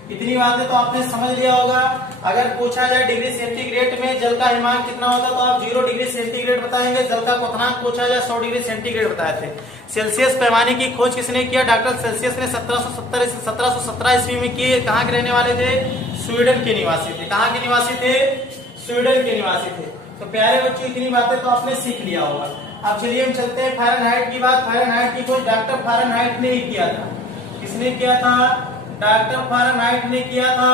इतनी बातें तो आपने समझ लिया होगा। अगर पूछा जाए डिग्री सेंटीग्रेड में जल का हिमांक कितना होता तो आप 0 डिग्री सेंटीग्रेड बताएंगे। जल का क्वथनांक पूछा जाए 100 डिग्री सेंटीग्रेड बताए थे। सेल्सियस पैमाने की खोज किसने किया? डॉक्टर सेल्सियस ने 1717 ईस्वी में की। कहाँ के रहने वाले थे? स्वीडन के निवासी थे। कहाँ के निवासी थे? स्वीडन के निवासी थे। तो प्यारे बच्चों, इतनी बातें तो आपने सीख लिया होगा। अब चलिए हम चलते हैं फ़ारेनहाइट की बात। फ़ारेनहाइट की खोज डॉक्टर फ़ारेनहाइट ने ही किया था। किसने किया था? डॉक्टर फ़ारेनहाइट ने किया था।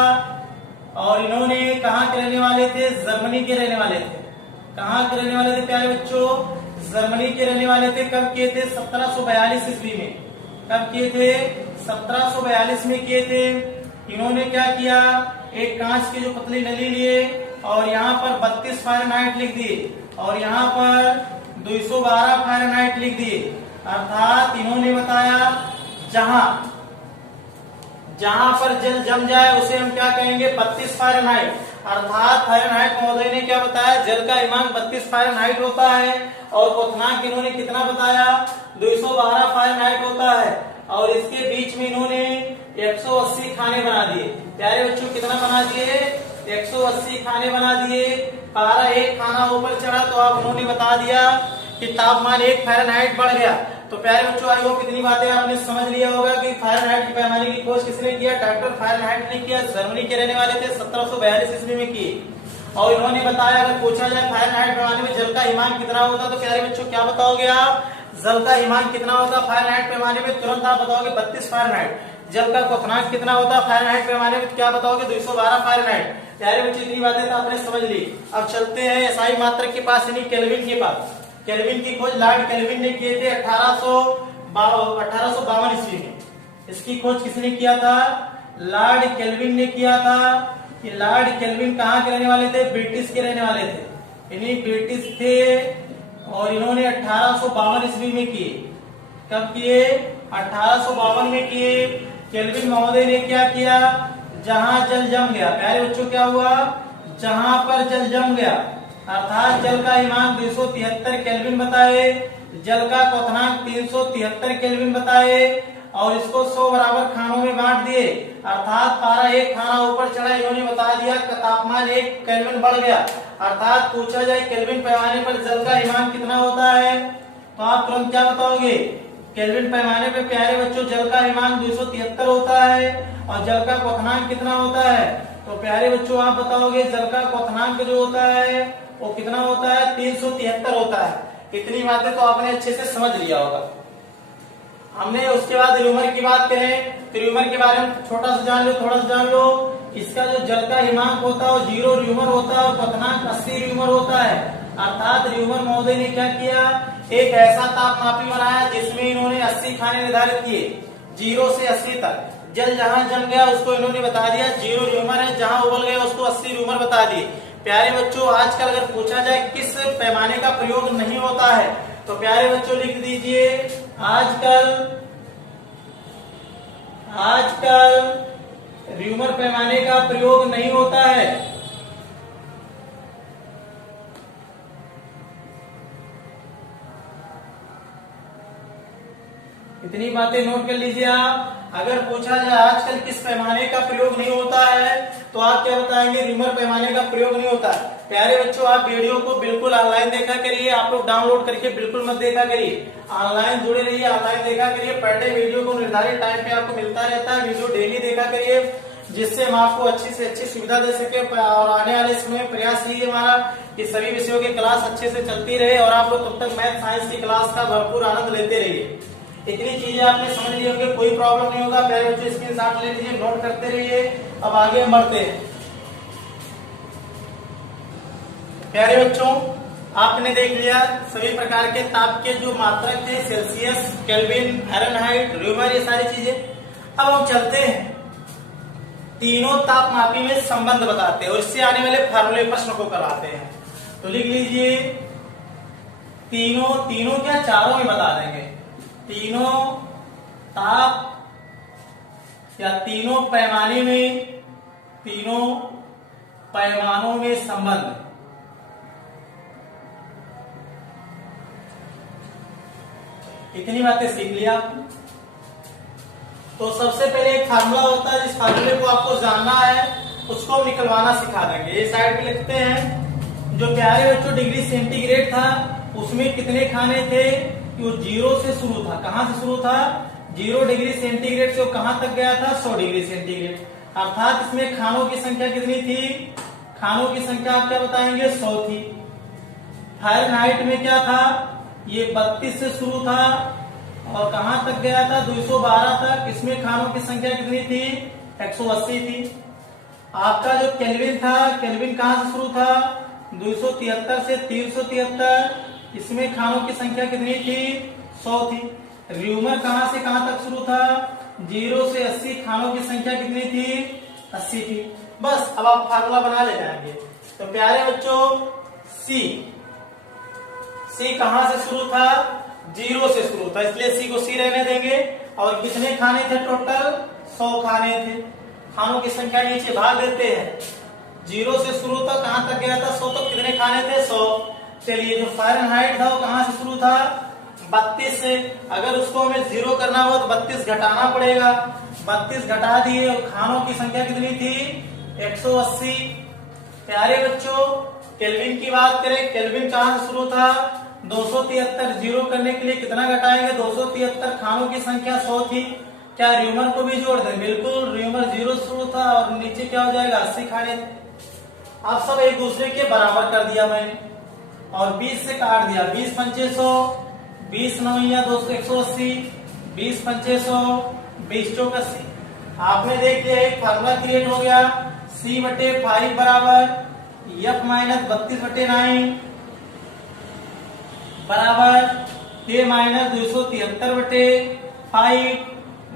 और इन्होंने कहाँ के रहने वाले थे? जर्मनी के रहने वाले थे। कहाँ के रहने वाले थे प्यारे बच्चों? जर्मनी के रहने वाले थे। कब किए थे? 1742 ईस्वी में। कब किए थे? 1742 में किए थे। इन्होंने क्या किया, एक कांच की जो पतली नली लिए और यहाँ पर 32 फ़ारेनहाइट लिख दिए और यहाँ पर 212 फ़ारेनहाइट लिख दिए। अर्थात इन्होंने बताया जहां पर जल जम जाए उसे हम क्या कहेंगे? 32 फ़ारेनहाइट। अर्थात फ़ारेनहाइट महोदय ने क्या बताया? जल का हिमांक 32 फ़ारेनहाइट होता है और क्वथनांक इन्होंने कितना बताया? 212 फ़ारेनहाइट होता है। और इसके बीच में इन्होंने 180 खाने बना दिए। प्यारे बच्चों कितना बना दिए? 180 खाने बना दिए। पारा एक खाना ऊपर चढ़ा तो आप उन्होंने बता दिया कि तापमान 1 फ़ारेनहाइट बढ़ गया। तो प्यारे बच्चों आई होप कितनी बातें आपने समझ लिया होगा कि फ़ारेनहाइट के पैमाने की खोज किसने किया? डॉक्टर फ़ारेनहाइट ने किया। जर्मनी के रहने वाले थे, 1742 ईस्वी में किए। और इन्होंने बताया अगर पूछा जाए फ़ारेनहाइट पैमाने में जल का हिमांक कितना होता, तो प्यारे बच्चों क्या बताओगे आप? जल का हिमांक कितना होता फ़ारेनहाइट पैमाने में? तुरंत आप बताओगे 32 फ़ारेनहाइट। जल का क्वथनांक कितना होता फ़ारेनहाइट पैमाने में? क्या बताओगे? 212 फ़ारेनहाइट। प्यारे बच्चे इतनी बातें तो आपने समझ ली। अब चलते हैं एसआई मात्रक के पास यानी केल्विन के पास। केल्विन की खोज लॉर्ड केल्विन ने किए थे 1852 ईस्वी में। इसकी खोज किसने किया था? लॉर्ड केल्विन ने किया था। कि लॉर्ड केल्विन कहाँ के रहने वाले थे? ब्रिटिश के रहने वाले थे। इन्हीं ब्रिटिश थे और इन्होंने 1852 ईस्वी में किए। कब किए? 1852 में किए। केल्विन महोदय ने क्या किया? जहां जल जम गया, प्यारे बच्चों क्या हुआ? जहां पर जल जम गया अर्थात जल का हिमांक 273 केल्विन बताए, जल का क्वथनांक 373 केल्विन बताए और इसको 100 बराबर खानों में बांट दिए अर्थात पारा एक खाना ऊपर चढ़ा। इन्होंने बता दिया कि तापमान 1 केल्विन बढ़ गया। अर्थात पूछा जाए केल्विन पैमाने पर जल का हिमांक कितना होता है, तो आप तुरंत क्या बताओगे? केल्विन पैमाने पे प्यारे बच्चों जल का हिमांक 273 होता है और जल का क्वथनांक कितना होता है? तो प्यारे बच्चों आप बताओगे जल का क्वथनांक जो होता है वो कितना होता है? 373 होता है। इतनी बातें तो आपने अच्छे से समझ लिया होगा। हमने उसके बाद र्यूमर की बात करें तो र्यूमर के बारे में छोटा सा जान लो, थोड़ा सा जान लो। इसका जो जल का हिमांक होता है वो 0 र्यूमर होता है और क्वथनांक 80 र्यूमर होता है। अर्थात र्यूमर महोदय ने क्या किया? एक ऐसा तापमापी बनाया जिसमें इन्होंने 80 खाने निर्धारित किए 0 से 80 तक। जल जहां जम गया उसको इन्होंने बता दिया 0 र्यूमर है, जहां उबल गया उसको 80 र्यूमर बता दिए। प्यारे बच्चों आजकल अगर पूछा जाए किस पैमाने का प्रयोग नहीं होता है तो प्यारे बच्चों लिख दीजिए आजकल र्यूमर पैमाने का प्रयोग नहीं होता है। इतनी बातें नोट कर लीजिए आप। अगर पूछा जाए आजकल किस पैमाने का प्रयोग नहीं होता है तो आप क्या बताएंगे? र्यूमर पैमाने का प्रयोग नहीं होता। प्यारे बच्चों आप वीडियो को बिल्कुल ऑनलाइन देखा करिए। आप लोग डाउनलोड करके बिल्कुल मत देखा करिए, ऑनलाइन जुड़े रहिए, ऑनलाइन देखा करिए। पर डे वीडियो को निर्धारित टाइम पे आपको मिलता रहता है। वीडियो डेली देखा करिए जिससे हम आपको अच्छी से अच्छी सुविधा दे सके। और आने वाले समय में प्रयास यही हमारा कि सभी विषयों की क्लास अच्छे से चलती रहे और आप लोग तब तक मैथ साइंस की क्लास का भरपूर आनंद लेते रहिए। इतनी चीजें आपने समझ ली होंगी, कोई प्रॉब्लम नहीं होगा। प्यारे बच्चों स्क्रीनशॉट ले लीजिए, नोट करते रहिए। अब आगे हम बढ़ते हैं। प्यारे बच्चों आपने देख लिया सभी प्रकार के ताप के जो मात्रक थे, सेल्सियस, केल्विन, फ़ारेनहाइट, र्यूमर, ये सारी चीजें। अब हम चलते हैं तीनों तापमापी में संबंध बताते हैं और इससे आने वाले फार्मूले प्रश्न को कराते हैं। तो लिख लीजिए तीनों क्या चारों ही बता देंगे। तीनों ताप या तीनों पैमानों में संबंध। इतनी बातें सीख लिया। तो सबसे पहले एक फार्मूला होता है, जिस फार्मूले को आपको जानना है उसको हम निकलवाना सिखा देंगे। ये साइड पे लिखते हैं। जो प्यारे बच्चों डिग्री सेंटीग्रेड था उसमें कितने खाने थे? कि वो 0 से शुरू था। कहां से शुरू था? 0 डिग्री सेंटीग्रेड से वो कहां तक गया था? 100 डिग्री सेंटीग्रेड। अर्थात इसमें खानों की संख्या कितनी थी? खानों की संख्या आप क्या बताएंगे? 100 थी। फ़ारेनहाइट में क्या था? ये 32 से शुरू था और कहां तक गया था? 212 तक। इसमें खानों की संख्या कितनी थी? 180 थी। आपका जो केल्विन था, केल्विन कहां से शुरू था? 273 से 373। इसमें खानों की संख्या कितनी थी? 100 थी। र्यूमर कहां से कहां तक शुरू था? 0 से 80। खानों की संख्या कितनी थी? 80 थी। बस अब आप फार्मूला बना ले जाएंगे। तो प्यारे बच्चों सी कहां से शुरू था? 0 से शुरू था, इसलिए सी को सी रहने देंगे। और कितने खाने थे टोटल? 100 खाने थे। खानों की संख्या नीचे भाग देते हैं। 0 से शुरू था, कहां तक गया था? 100 तक। कितने खाने थे? 100। चलिए जो फ़ारेनहाइट था वो कहां से शुरू था? 32 से। अगर उसको हमें 0 करना हो तो 32 घटाना पड़ेगा। 32 घटा दिए और खानों की संख्या कितनी थी? 180। प्यारे बच्चों, केल्विन की बात करें, केल्विन कहां से शुरू था? 273। 0 करने के लिए कितना घटाएंगे? 273। खानों की संख्या 100 थी। क्या र्यूमर को भी जोड़ दें? बिल्कुल, र्यूमर 0 शुरू था और नीचे क्या हो जाएगा? 80 खाने। आप सब एक दूसरे के बराबर कर दिया मैंने और 20 से काट दिया। 20 पंचे 100, 20 9 180, 20 पंचे 100, 20 चौक 80। आपने देख लिया एक फार्मूला क्रिएट हो गया। C/5 बराबर F माइनस 32/9 बराबर K माइनस 273/5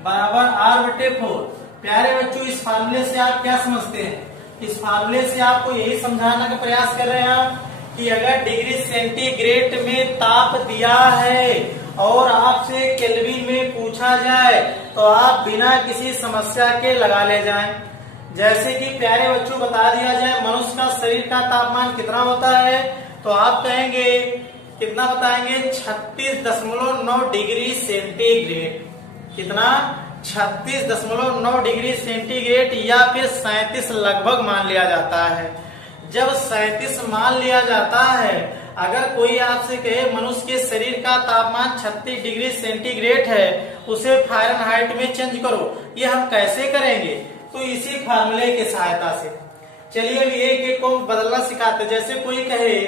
बराबर R/4। प्यारे बच्चों, इस फार्मूले से आप क्या समझते हैं? इस फार्मूले से आपको यही समझाने का प्रयास कर रहे हैं हम कि अगर डिग्री सेंटीग्रेड में ताप दिया है और आपसे केल्विन में पूछा जाए तो आप बिना किसी समस्या के लगा ले जाएं। जैसे कि प्यारे बच्चों बता दिया जाए मनुष्य का शरीर का तापमान कितना होता है, तो आप कहेंगे कितना बताएंगे? 36.9 डिग्री सेंटीग्रेड। कितना? 36.9 डिग्री सेंटीग्रेड या फिर 37 लगभग मान लिया जाता है। जब 37 मान लिया जाता है, अगर कोई आपसे कहे मनुष्य के शरीर का तापमान 36 डिग्री सेंटीग्रेड है, उसे फ़ारेनहाइट में चेंज करो, ये हम कैसे करेंगे? तो इसी फार्मूले की सहायता से। चलिए अब एक एक को बदलना सिखाते। जैसे कोई कहे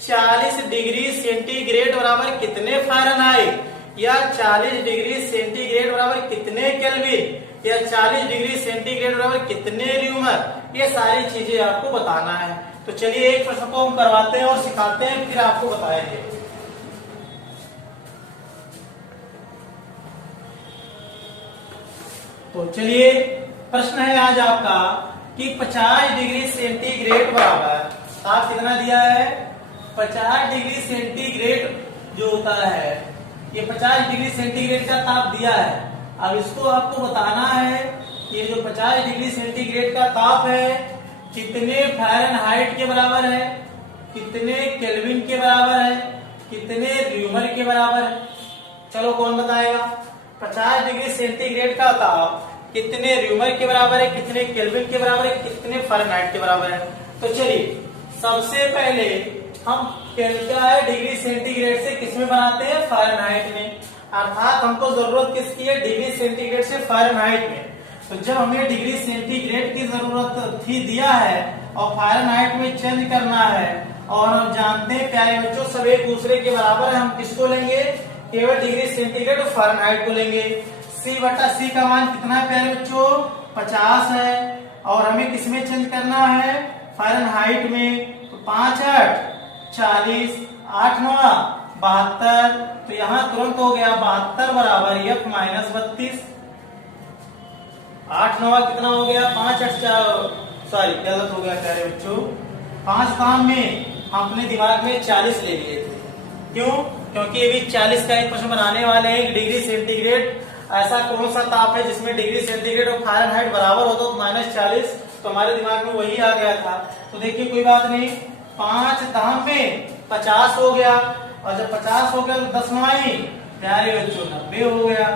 40 डिग्री सेंटीग्रेड बराबर कितने फ़ारेनहाइट, या 40 डिग्री सेंटीग्रेड बराबर कितने केल्विन, या 40 डिग्री सेंटीग्रेड बराबर कितने र्यूमर, ये सारी चीजें आपको बताना है। तो चलिए एक प्रश्न को हम करवाते हैं और सिखाते हैं, फिर आपको बताएंगे। तो चलिए प्रश्न है आज आपका कि 50 डिग्री सेंटीग्रेड बराबर ताप कितना दिया है? 50 डिग्री सेंटीग्रेड जो होता है, ये 50 डिग्री सेंटीग्रेड का ताप दिया है। अब इसको आपको बताना है कि ये जो 50 डिग्री सेंटीग्रेड का ताप है कितने फ़ारेनहाइट के बराबर है, कितने केल्विन के बराबर है, कितने र्यूमर के बराबर है। चलो कौन बताएगा? 50 डिग्री सेंटीग्रेड का ताप कितने र्यूमर के बराबर है, कितने केल्विन के बराबर है, कितने फ़ारेनहाइट के बराबर है। तो चलिए सबसे पहले हम क्या है डिग्री सेंटीग्रेड से किसमें बनाते हैं? फ़ारेनहाइट में। अर्थात हमको जरूरत किसकी है? डिग्री सेंटीग्रेड से फ़ारेनहाइट में। तो जब हमें डिग्री सेंटीग्रेड की जरूरत थी दिया है और फ़ारेनहाइट में चेंज करना है, और हम जानते हैं प्यारे बच्चों सब एक दूसरे के बराबर है, हम किसको लेंगे? केवल डिग्री सेंटीग्रेड और फ़ारेनहाइट को लेंगे। C/C का मान कितना है प्यारे बच्चों? 50 है और हमें किसमें चेंज करना है? फ़ारेनहाइट में। तो 5 8 40, 8 9 72। तो यहाँ तुरंत हो गया 72 बराबर F माइनस 32। 8 9 कितना हो गया? 5 8 सॉरी गलत हो गया प्यारे बच्चों। 5 काम में हम अपने दिमाग में 40 ले लिए थे। क्यों? क्योंकि ये भी 40 का एक प्रश्न बनाने वाले हैं। डिग्री सेंटीग्रेड ऐसा कौन सा ताप है जिसमें डिग्री सेंटीग्रेड और फ़ारेनहाइट बराबर हो, तो -40। तो हमारे दिमाग में वही आ गया था। तो देखिए कोई बात नहीं, 5 दाम में 50 हो गया, और जब 50 हो गया तो 10 9 प्यारे बच्चों 90 हो गया।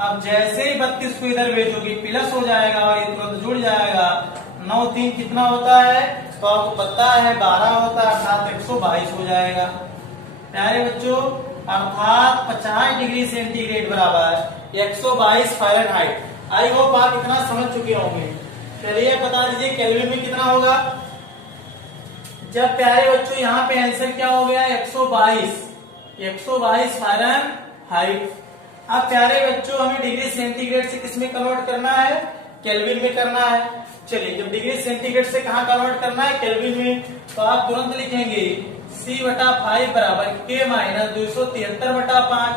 अब जैसे ही 32 को इधर भेजोगे प्लस हो जाएगा और ये तुरंत जुड़ जाएगा। 9 3 कितना होता है? तो आपको पता है 12 होता है, अर्थात 122 हो जाएगा। प्यारे बच्चों अर्थात 50 डिग्री सेंटीग्रेड बराबर 122 फ़ारेनहाइट। आई होप आप इतना समझ चुके होंगे। चलिए बता दीजिए केल्विन में कितना होगा? जब प्यारे बच्चों यहाँ पे आंसर क्या हो गया? 122 फ़ारेनहाइट। अब प्यारे बच्चों हमें डिग्री सेंटीग्रेड से किसमें कन्वर्ट करना है? केल्विन में करना है। चलिए जब डिग्री सेंटीग्रेड से कहाँ कन्वर्ट करना है? केल्विन में। तो आप तुरंत लिखेंगे C/5 बराबर K माइनस 273/5।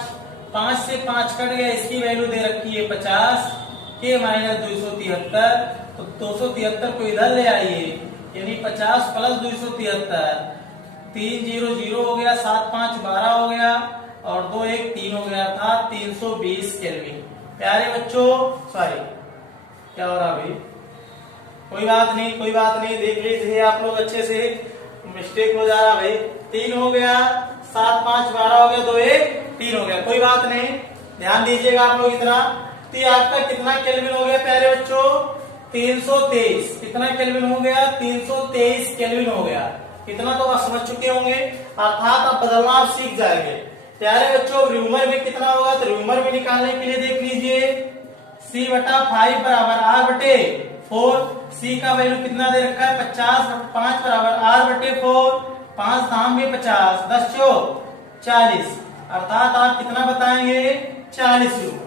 5 से 5 कट गया, इसकी वैल्यू दे रखी है 50। K माइनस 273, तो 273 को इधर ले आइए, यानी 50 प्लस 273, 3 0 0 हो गया, 7 5 12 हो गया, और 2 1 3 हो गया था 320 केल्विन। प्यारे बच्चों सॉरी क्या हो रहा अभी? कोई बात नहीं, कोई बात नहीं, देख लीजिए आप लोग अच्छे से, मिस्टेक हो जा रहा भाई। 3 हो गया, 7 5 12 हो गया, 2 1 3 हो गया, कोई बात नहीं, ध्यान दीजिएगा आप लोग इतना। तो ये आपका कितना केल्विन हो गया प्यारे बच्चों? 323। कितना केल्विन हो गया? 323 केल्विन हो गया। इतना तो आप समझ चुके होंगे, अर्थात आप बदलना आप सीख जाएंगे। प्यारे बच्चों र्यूमर में कितना होगा? तो र्यूमर में निकालने के लिए देख लीजिए, C/5 बराबर R/4। C का वैल्यू कितना दे रखा है? 50। 5 बराबर R/4। 5 धाम में 50, 10 चौक 40, अर्थात आप कितना बताएंगे? 40 र्यूमर।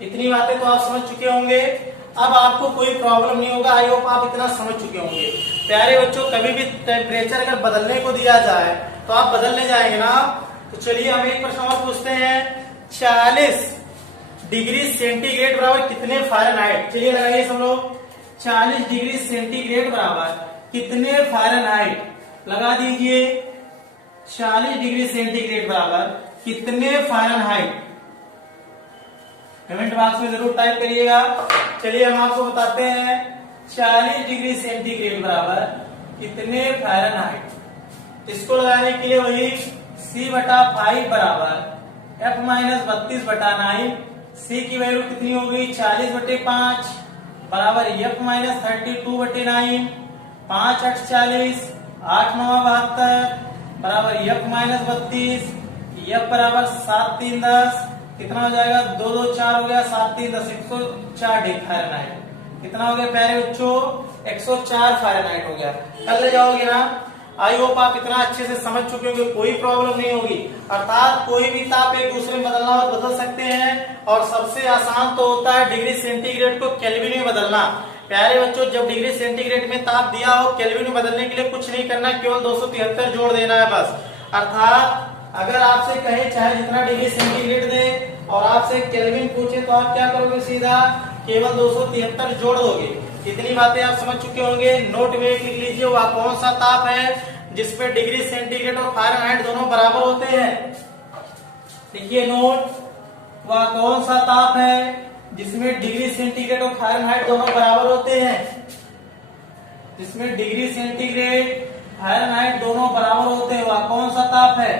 इतनी बातें तो आप समझ चुके होंगे, अब आपको कोई प्रॉब्लम नहीं होगा। आई होप आप इतना समझ चुके होंगे। प्यारे बच्चों कभी भी टेम्परेचर अगर बदलने को दिया जाए तो आप बदलने जाएंगे ना। तो चलिए हम एक प्रश्न और पूछते हैं, 40 डिग्री सेंटीग्रेड बराबर कितने फ़ारेनहाइट? चलिए लगाइए सब लोग, 40 डिग्री सेंटीग्रेड बराबर कितने फ़ारेनहाइट? लगा दीजिए, 40 डिग्री सेंटीग्रेड बराबर कितने फ़ारेनहाइट? कमेंट बॉक्स में जरूर टाइप करिएगा। चलिए हम आपको बताते हैं, 40 डिग्री सेंटीग्रेड बराबर कितने फ़ारेनहाइट? इसको लगाने के लिए वही C/5 बराबर F-32/9। C की वैल्यू कितनी हो गई? 40/5 बराबर F-32/9। 5 8 40, 8 9 72 बराबर F-32। F बराबर 7 3 10, कितना हो जाएगा? 2 2 4 हो गया, 7 3 10, 104 डिग्री फ़ारेनहाइट। कितना हो गया प्यारे बच्चों? 104 फ़ारेनहाइट हो गया। कर ले जाओगे ना। आई होप आप इतना अच्छे से समझ चुके होंगे, कोई प्रॉब्लम नहीं होगी। अर्थात कोई भी ताप एक दूसरे में बदलना हो बदल सकते हैं, और सबसे आसान तो होता है डिग्री सेंटीग्रेड को केल्विन में बदलना। प्यारे बच्चों जब डिग्री सेंटीग्रेड में ताप दिया हो, केल्विन में बदलने के लिए कुछ नहीं करना, केवल 273 जोड़ देना है बस। अर्थात अगर आपसे कहे चाहे जितना डिग्री सेंटीग्रेड दे और आपसे केल्विन पूछे तो आप क्या करोगे? सीधा केवल 273 जोड़ दोगे। इतनी बातें आप समझ चुके होंगे। नोट में लिख लीजिए, वह कौन सा ताप है जिसमें डिग्री सेंटीग्रेड और फ़ारेनहाइट दोनों बराबर होते हैं? देखिए नोट, वह कौन सा ताप है जिसमें डिग्री सेंटीग्रेड और फ़ारेनहाइट दोनों बराबर होते हैं? जिसमें डिग्री सेंटीग्रेड फ़ारेनहाइट दोनों बराबर होते हैं, वह कौन सा ताप है?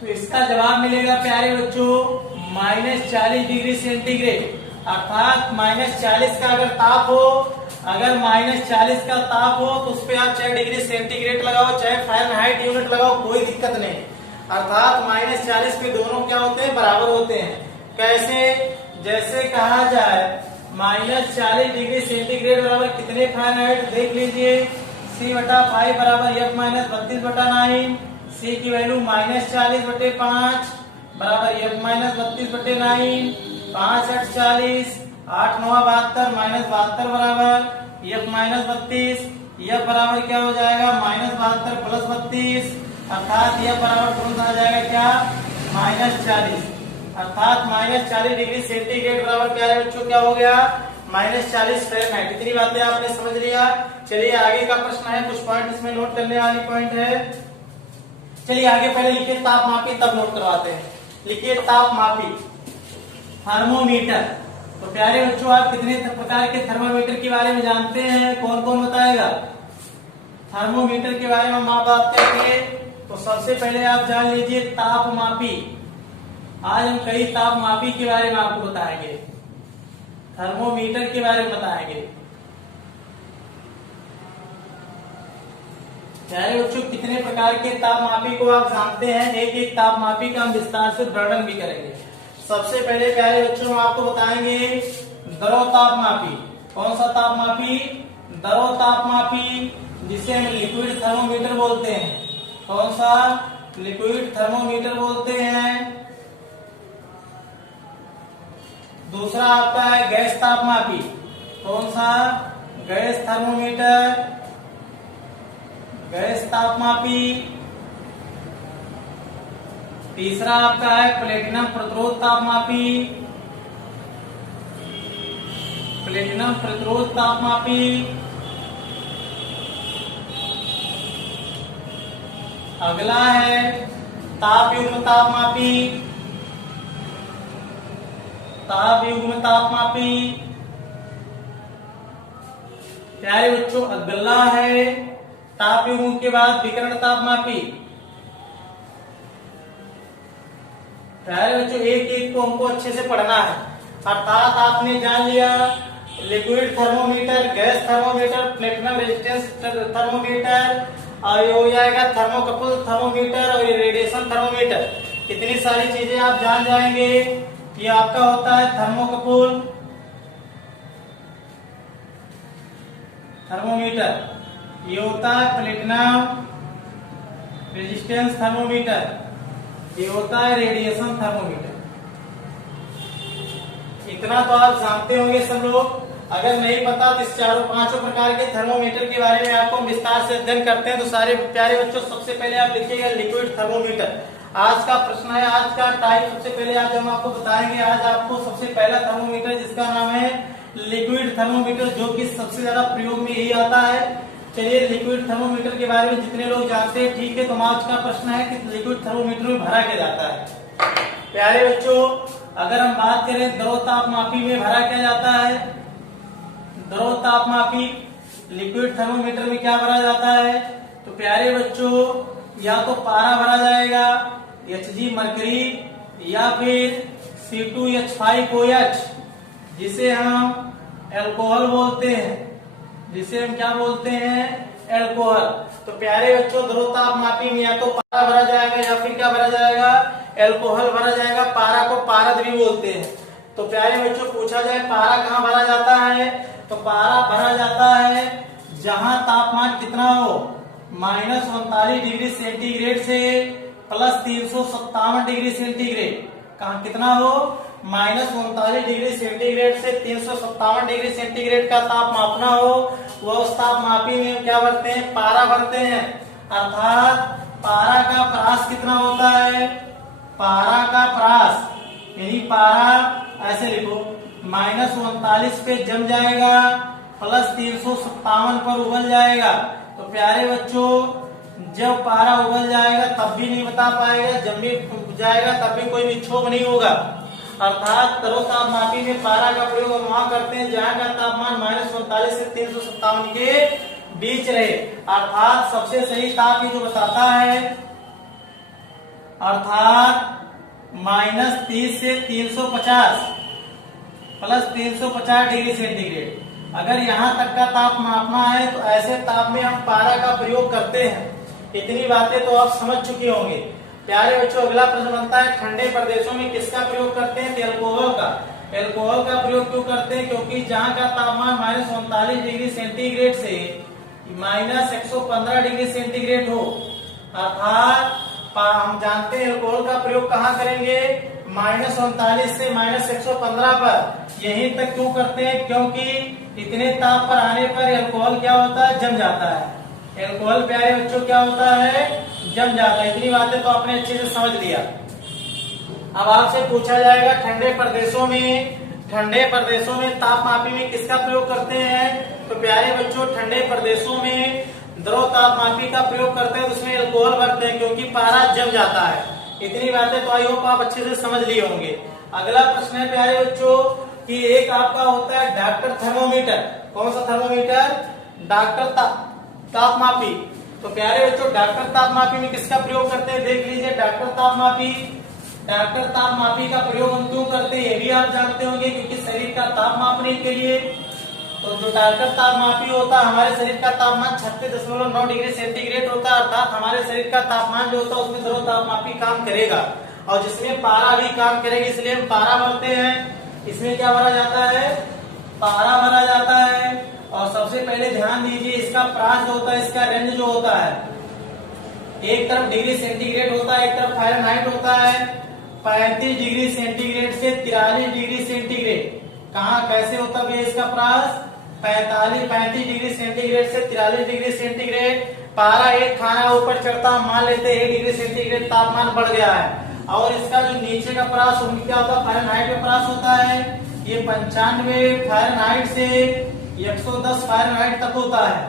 तो इसका जवाब मिलेगा प्यारे बच्चों -40 डिग्री सेंटीग्रेड। अर्थात -40 का अगर ताप हो, अगर -40 का ताप हो तो उस पर आप चाहे डिग्री सेंटीग्रेड लगाओ चाहे फ़ारेनहाइट यूनिट लगाओ, कोई दिक्कत नहीं। अर्थात -40 पे दोनों क्या होते हैं? बराबर होते हैं। कैसे? जैसे कहा जाए -40 डिग्री सेंटीग्रेड बराबर कितने फ़ारेनहाइट? देख लीजिए, C/5 बराबर F-32/9। C की वैल्यू -40/5 बराबर F-32/9। 5 8 40, 8 9 72, -72 बराबर F-32। F बराबर क्या हो जाएगा? -72 + 32, अर्थात F बराबर तुरंत आ जाएगा क्या? -40। अर्थात -40 डिग्री सेंटीग्रेड बराबर क्या है बच्चों? क्या हो गया? -40 फ़ारेनहाइट। इतनी बातें आपने समझ लिया। चलिए आगे का प्रश्न है, कुछ पॉइंट इसमें नोट करने वाली पॉइंट है। चलिए आगे पहले लिखिए तापमापी, तब नोट करवाते हैं। लिखिए तापमापी, थर्मोमीटर। तो प्यारे बच्चों आप कितने प्रकार के थर्मोमीटर के बारे में जानते हैं? कौन कौन बताएगा? थर्मोमीटर के बारे में हम बात करेंगे तो सबसे पहले आप जान लीजिए तापमापी। आज हम कई तापमापी के बारे में आपको बताएंगे, थर्मोमीटर के बारे में बताएंगे। प्यारे बच्चों कितने प्रकार के तापमापी को आप जानते हैं? एक एक तापमापी का हम विस्तार से वर्णन भी करेंगे। सबसे पहले प्यारे बच्चों हम आपको बताएंगे द्रव तापमापी। कौन सा तापमापी? द्रव तापमापी, जिसे हम लिक्विड थर्मोमीटर बोलते हैं। कौन सा? लिक्विड थर्मोमीटर बोलते हैं। दूसरा आपका है गैस तापमापी। कौन सा? गैस थर्मोमीटर, गैस तापमापी। तीसरा आपका है प्लेटिनम प्रतिरोध तापमापी, प्लेटिनम प्रतिरोध तापमापी। अगला है ताप युग्म तापमापी, ताप युग्म तापमापी। प्यारे बच्चों अगला है ताप युग्म के बाद विकर्ण तापमापी। प्यारे बच्चों एक एक को हमको अच्छे से पढ़ना है। अर्थात आपने जान लिया liquid thermometer, gas thermometer, platinum resistance thermometer, और हो जाएगा थर्मोकपल थर्मोमीटर और रेडिएशन थर्मोमीटर। कितनी सारी चीजें आप जान जाएंगे। ये आपका होता है थर्मोकपल थर्मोमीटर, ये होता है प्लेटिनम रेजिस्टेंस थर्मोमीटर, ये होता है रेडिएशन थर्मोमीटर। इतना तो आप जानते होंगे सब लोग। अगर नहीं पता तो इस चारों पांचों प्रकार के थर्मोमीटर के बारे में आपको विस्तार से अध्ययन करते हैं। तो सारे प्यारे बच्चों सबसे पहले आप लिखिएगा लिक्विड थर्मोमीटर। आज का प्रश्न है, आज का टाइप सबसे पहले आज हम आपको बताएंगे। आज आपको सबसे पहला थर्मोमीटर जिसका नाम है लिक्विड थर्मोमीटर, जो कि सबसे ज्यादा प्रयोग में यही आता है। चलिए लिक्विड थर्मोमीटर के बारे में जितने लोग जानते हैं ठीक है। तो आज का प्रश्न है कि लिक्विड थर्मोमीटर में भरा क्या जाता है। प्यारे बच्चों अगर हम बात करें द्रव तापमापी में भरा क्या जाता है। द्रव तापमापी लिक्विड थर्मोमीटर में क्या भरा जाता है। तो प्यारे बच्चों या तो पारा भरा जाएगा Hg मरकरी, या फिर C2H5OH जिसे हम एल्कोहल बोलते हैं, जिसे हम क्या बोलते हैं एल्कोहल। तो प्यारे बच्चों द्रव तापमापी में या तो पारा भरा जाएगा या फिर क्या भरा जाएगा एल्कोहल भरा जाएगा। पारा को पारद भी बोलते हैं। तो प्यारे बच्चों पूछा जाए पारा कहाँ भरा जाता है, तो पारा भरा जाता है जहां तापमान कितना हो -39 डिग्री सेंटीग्रेड से +357 डिग्री सेंटीग्रेड। कहाँ कितना हो -39 डिग्री सेंटीग्रेड से 357 डिग्री सेंटीग्रेड का ताप मापना हो, वह उस तापमापी में हम क्या भरते हैं पारा भरते हैं। अर्थात पारा का परास कितना होता है, पारा का परास यानी पारा ऐसे लिखो -39 पे जम जाएगा +357 पर उबल जाएगा। तो प्यारे बच्चों जब पारा उबल जाएगा तब भी नहीं बता पाएगा, जब भी जाएगा तब भी कोई विक्षोभ नहीं होगा। अर्थात द्रव तापमापी में पारा का प्रयोग हम वहां करते हैं जहां का तापमान -39 से 357 के बीच रहे। अर्थात सबसे सही ताप ये जो बताता है, अर्थात -30 से 350 +350 डिग्री सेंटीग्रेड। अगर यहाँ तक का ताप मापना है तो ऐसे ताप में हम पारा का प्रयोग करते हैं। इतनी बातें तो आप समझ चुके होंगे। प्यारे बच्चों अगला प्रश्न बनता है ठंडे प्रदेशों में किसका प्रयोग करते हैं, एल्कोहल का। एल्कोहल का प्रयोग क्यों करते हैं, क्योंकि जहाँ का तापमान -39 डिग्री सेंटीग्रेड से -115 डिग्री सेंटीग्रेड हो। अर्थात हम जानते हैं एल्कोहल का प्रयोग कहाँ करेंगे -39 से -115 पर। यहीं तक क्यों करते हैं, क्योंकि इतने ताप पर आने पर एल्कोहल क्या होता है जम जाता है। एल्कोहल प्यारे बच्चों क्या होता है जम जाता है। इतनी बातें तो आपने अच्छे से समझ लिया। अब आपसे पूछा जाएगा ठंडे प्रदेशों में तापमापी में किसका प्रयोग करते हैं। तो प्यारे बच्चों ठंडे प्रदेशों में द्रव तापमापी का प्रयोग करते हैं, उसमें एल्कोहल भरते हैं क्योंकि पारा जम जाता है। इतनी बातें तो आई होप आप अच्छे से समझ लिए होंगे। अगला प्रश्न है प्यारे बच्चों कि एक आपका होता है डॉक्टर थर्मोमीटर। कौन सा थर्मोमीटर, डॉक्टर तापमापी। तो प्यारे बच्चों डॉक्टर तापमापी में किसका प्रयोग करते हैं, देख लीजिए डॉक्टर तापमापी का प्रयोग हम क्यों करते हैं ये भी आप जानते होंगे, क्योंकि शरीर का ताप मापने के लिए। तो जो डॉक्टर तापमापी होता है हमारे शरीर का तापमान 36.9 डिग्री सेंटीग्रेड होता है। अर्थात हमारे शरीर का तापमान जो होता है उसमें द्रव तापमापी काम करेगा और जिसमें पारा भी काम करेगी, इसलिए हम पारा भरते हैं। इसमें क्या भरा जाता है, पारा भरा जाता है। और सबसे पहले ध्यान दीजिए इसका प्रास जो होता है, इसका रेंज जो होता है, एक तरफ डिग्री सेंटीग्रेड होता है, एक तरफ फ़ारेनहाइट होता है। 35 डिग्री सेंटीग्रेड से 43 डिग्री सेंटीग्रेड। कहाँ कैसे होता है इसका प्रास, 35 डिग्री सेंटीग्रेड से 43 डिग्री सेंटीग्रेड। पारा एक खाना ऊपर चढ़ता, मान लेते 1 डिग्री सेंटीग्रेड तापमान बढ़ गया है। और इसका जो नीचे का प्रास क्या होता है, फ़ारेनहाइट में प्रास होता है। ये 95 फ़ारेनहाइट से 110 फ़ारेनहाइट तक होता है।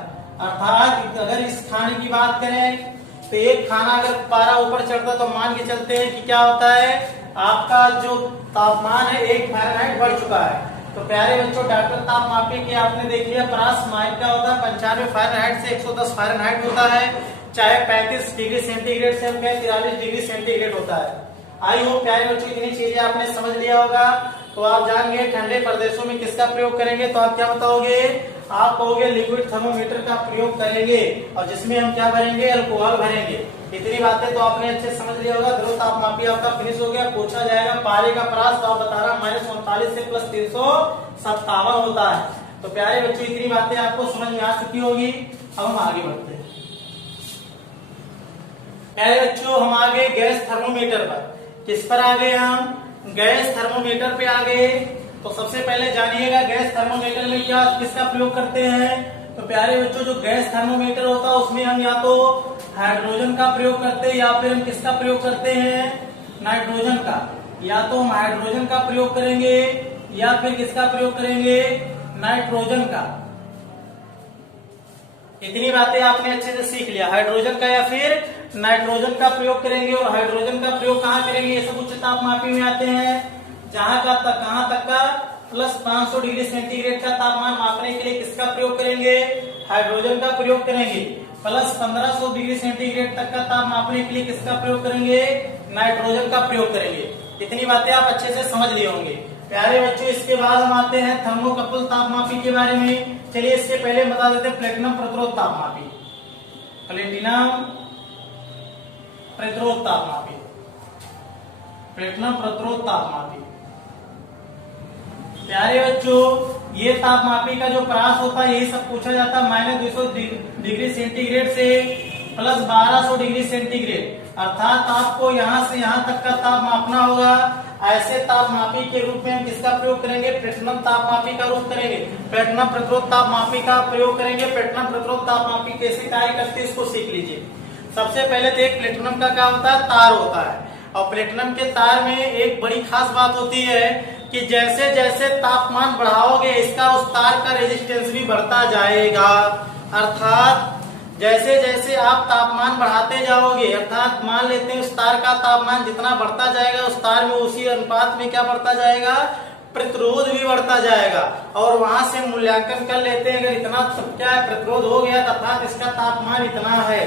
अर्थात अगर इस खाने की बात करें तो एक खाना अगर पारा ऊपर चढ़ता तो मान के चलते हैं कि क्या होता है, आपका जो तापमान है 1 फ़ारेनहाइट बढ़ चुका है। तो प्यारे बच्चों, डॉक्टर तापमापी की आपने देख लिया परास माइल का होता है 95 फ़ारेनहाइट से 110 फ़ारेनहाइट होता है, चाहे 35 डिग्री सेंटीग्रेड से 43 डिग्री सेंटीग्रेड होता है। आई होप प्यारे बच्चों इतनी चीजें आपने समझ लिया होगा। तो आप जानेंगे ठंडे प्रदेशों में किसका प्रयोग करेंगे, तो आप क्या बताओगे, आप कहोगे लिक्विड थर्मोमीटर का प्रयोग करेंगे, और जिसमें हम क्या भरेंगे, अल्कोहल भरेंगे। इतनी बातें तो आपने अच्छे समझ लिया होगा। ध्रुव तापमापी आपका फिनिश हो गया। पूछा जाएगा पारे का परास, तो आप बता रहा -39 से +357 होता है। तो प्यारे बच्चों इतनी बातें आपको समझ में आ चुकी होगी। अब हम आगे बढ़ते हैं। प्यारे बच्चों हम आगे गैस थर्मोमीटर पर। किस पर आ गए हम, गैस थर्मोमीटर पे आ गए। तो सबसे पहले जानिएगा गैस थर्मोमीटर में क्या किसका प्रयोग करते हैं। तो प्यारे बच्चों जो गैस थर्मोमीटर होता है उसमें हम या तो हाइड्रोजन का प्रयोग करते हैं या फिर हम किसका प्रयोग करते हैं, नाइट्रोजन का। या तो हम हाइड्रोजन का प्रयोग करेंगे या फिर किसका प्रयोग करेंगे, नाइट्रोजन का। इतनी बातें आपने अच्छे से सीख लिया, हाइड्रोजन का या फिर नाइट्रोजन का प्रयोग करेंगे। और हाइड्रोजन का प्रयोग कहाँ करेंगे, ये सब उच्च तापमापी में आते हैं। जहां का तक कहां तक का, +500 डिग्री सेंटीग्रेड का तापमान मापने के लिए किसका प्रयोग करेंगे, हाइड्रोजन का प्रयोग करेंगे। +1500 डिग्री सेंटीग्रेड तक का ताप मापने के लिए किसका प्रयोग करेंगे, नाइट्रोजन का प्रयोग करेंगे। इतनी बातें आप अच्छे से समझ लिए होंगे। प्यारे बच्चों इसके बाद हम आते हैं थर्मोकपल तापमापी के बारे में। चलिए इससे पहले बता देते हैं प्लेटिनम प्रतिरोध तापमापी। प्लेटिनम प्रतिरोध तापमापी, प्लेटिनम प्रतिरोध तापमापी। प्यारे बच्चों ये तापमापी का जो परास होता है यही सब पूछा जाता है -200 डिग्री सेंटीग्रेड से +1200 डिग्री सेंटीग्रेड। अर्थात आपको यहाँ से यहाँ तक का ताप मापना होगा। ऐसे तापमापी के रूप में हम किसका प्रयोग करेंगे, प्लेटिनम तापमापी का रूप करेंगे, प्लेटिनम प्रतिरोध तापमापी का प्रयोग करेंगे। प्लेटिनम प्रतिरोध तापमापी कैसे कार्य करती है इसको सीख लीजिए। सबसे पहले तो एक प्लेटिनम का क्या होता है, तार होता है। और प्लेटिनम के तार में एक बड़ी खास बात होती है कि जैसे जैसे तापमान बढ़ाओगे इसका उस तार का रेजिस्टेंस भी बढ़ता जाएगा। अर्थात जैसे जैसे आप तापमान बढ़ाते जाओगे, अर्थात मान लेते हैं उस तार का तापमान जितना बढ़ता जाएगा उस तार में उसी अनुपात में क्या बढ़ता जाएगा, प्रतिरोध भी बढ़ता जाएगा। और वहां से मूल्यांकन कर लेते हैं अगर इतना क्या है प्रतिरोध हो गया अर्थात इसका तापमान इतना है।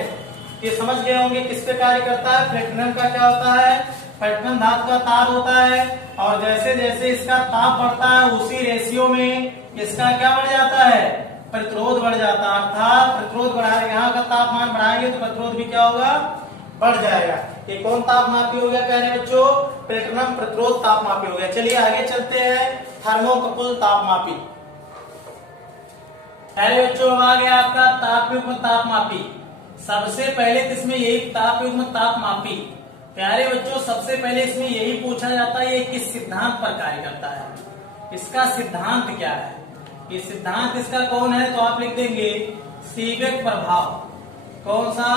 ये समझ गए होंगे किस पे कार्य करता है। प्लेटिनम का क्या होता है, प्लेटिनम धातु का तार होता है और जैसे जैसे इसका ताप बढ़ता है उसी रेशियो में इसका क्या बढ़ जाता है, प्रतिरोध बढ़ जाता है। अर्थात प्रतिरोध बढ़ाएंगे, यहाँ का तापमान बढ़ाएंगे तो प्रतिरोध भी क्या होगा, बढ़ जाएगा। ये कौन तापमापी हो गया प्यारे बच्चों, प्लेटिनम प्रतिरोध तापमापी हो गया। चलिए आगे चलते हैं थर्मोकपल तापमापी। प्यारे बच्चों आ गया आपका तापयुग्म तापमापी। सबसे पहले तो इसमें यही तापयुग्म तापमापी। प्यारे बच्चों सबसे पहले इसमें यही पूछा जाता है ये किस सिद्धांत पर कार्य करता है, इसका सिद्धांत क्या है। ये सिद्धांत इसका कौन है, तो आप लिख देंगे सीबेक प्रभाव। कौन सा,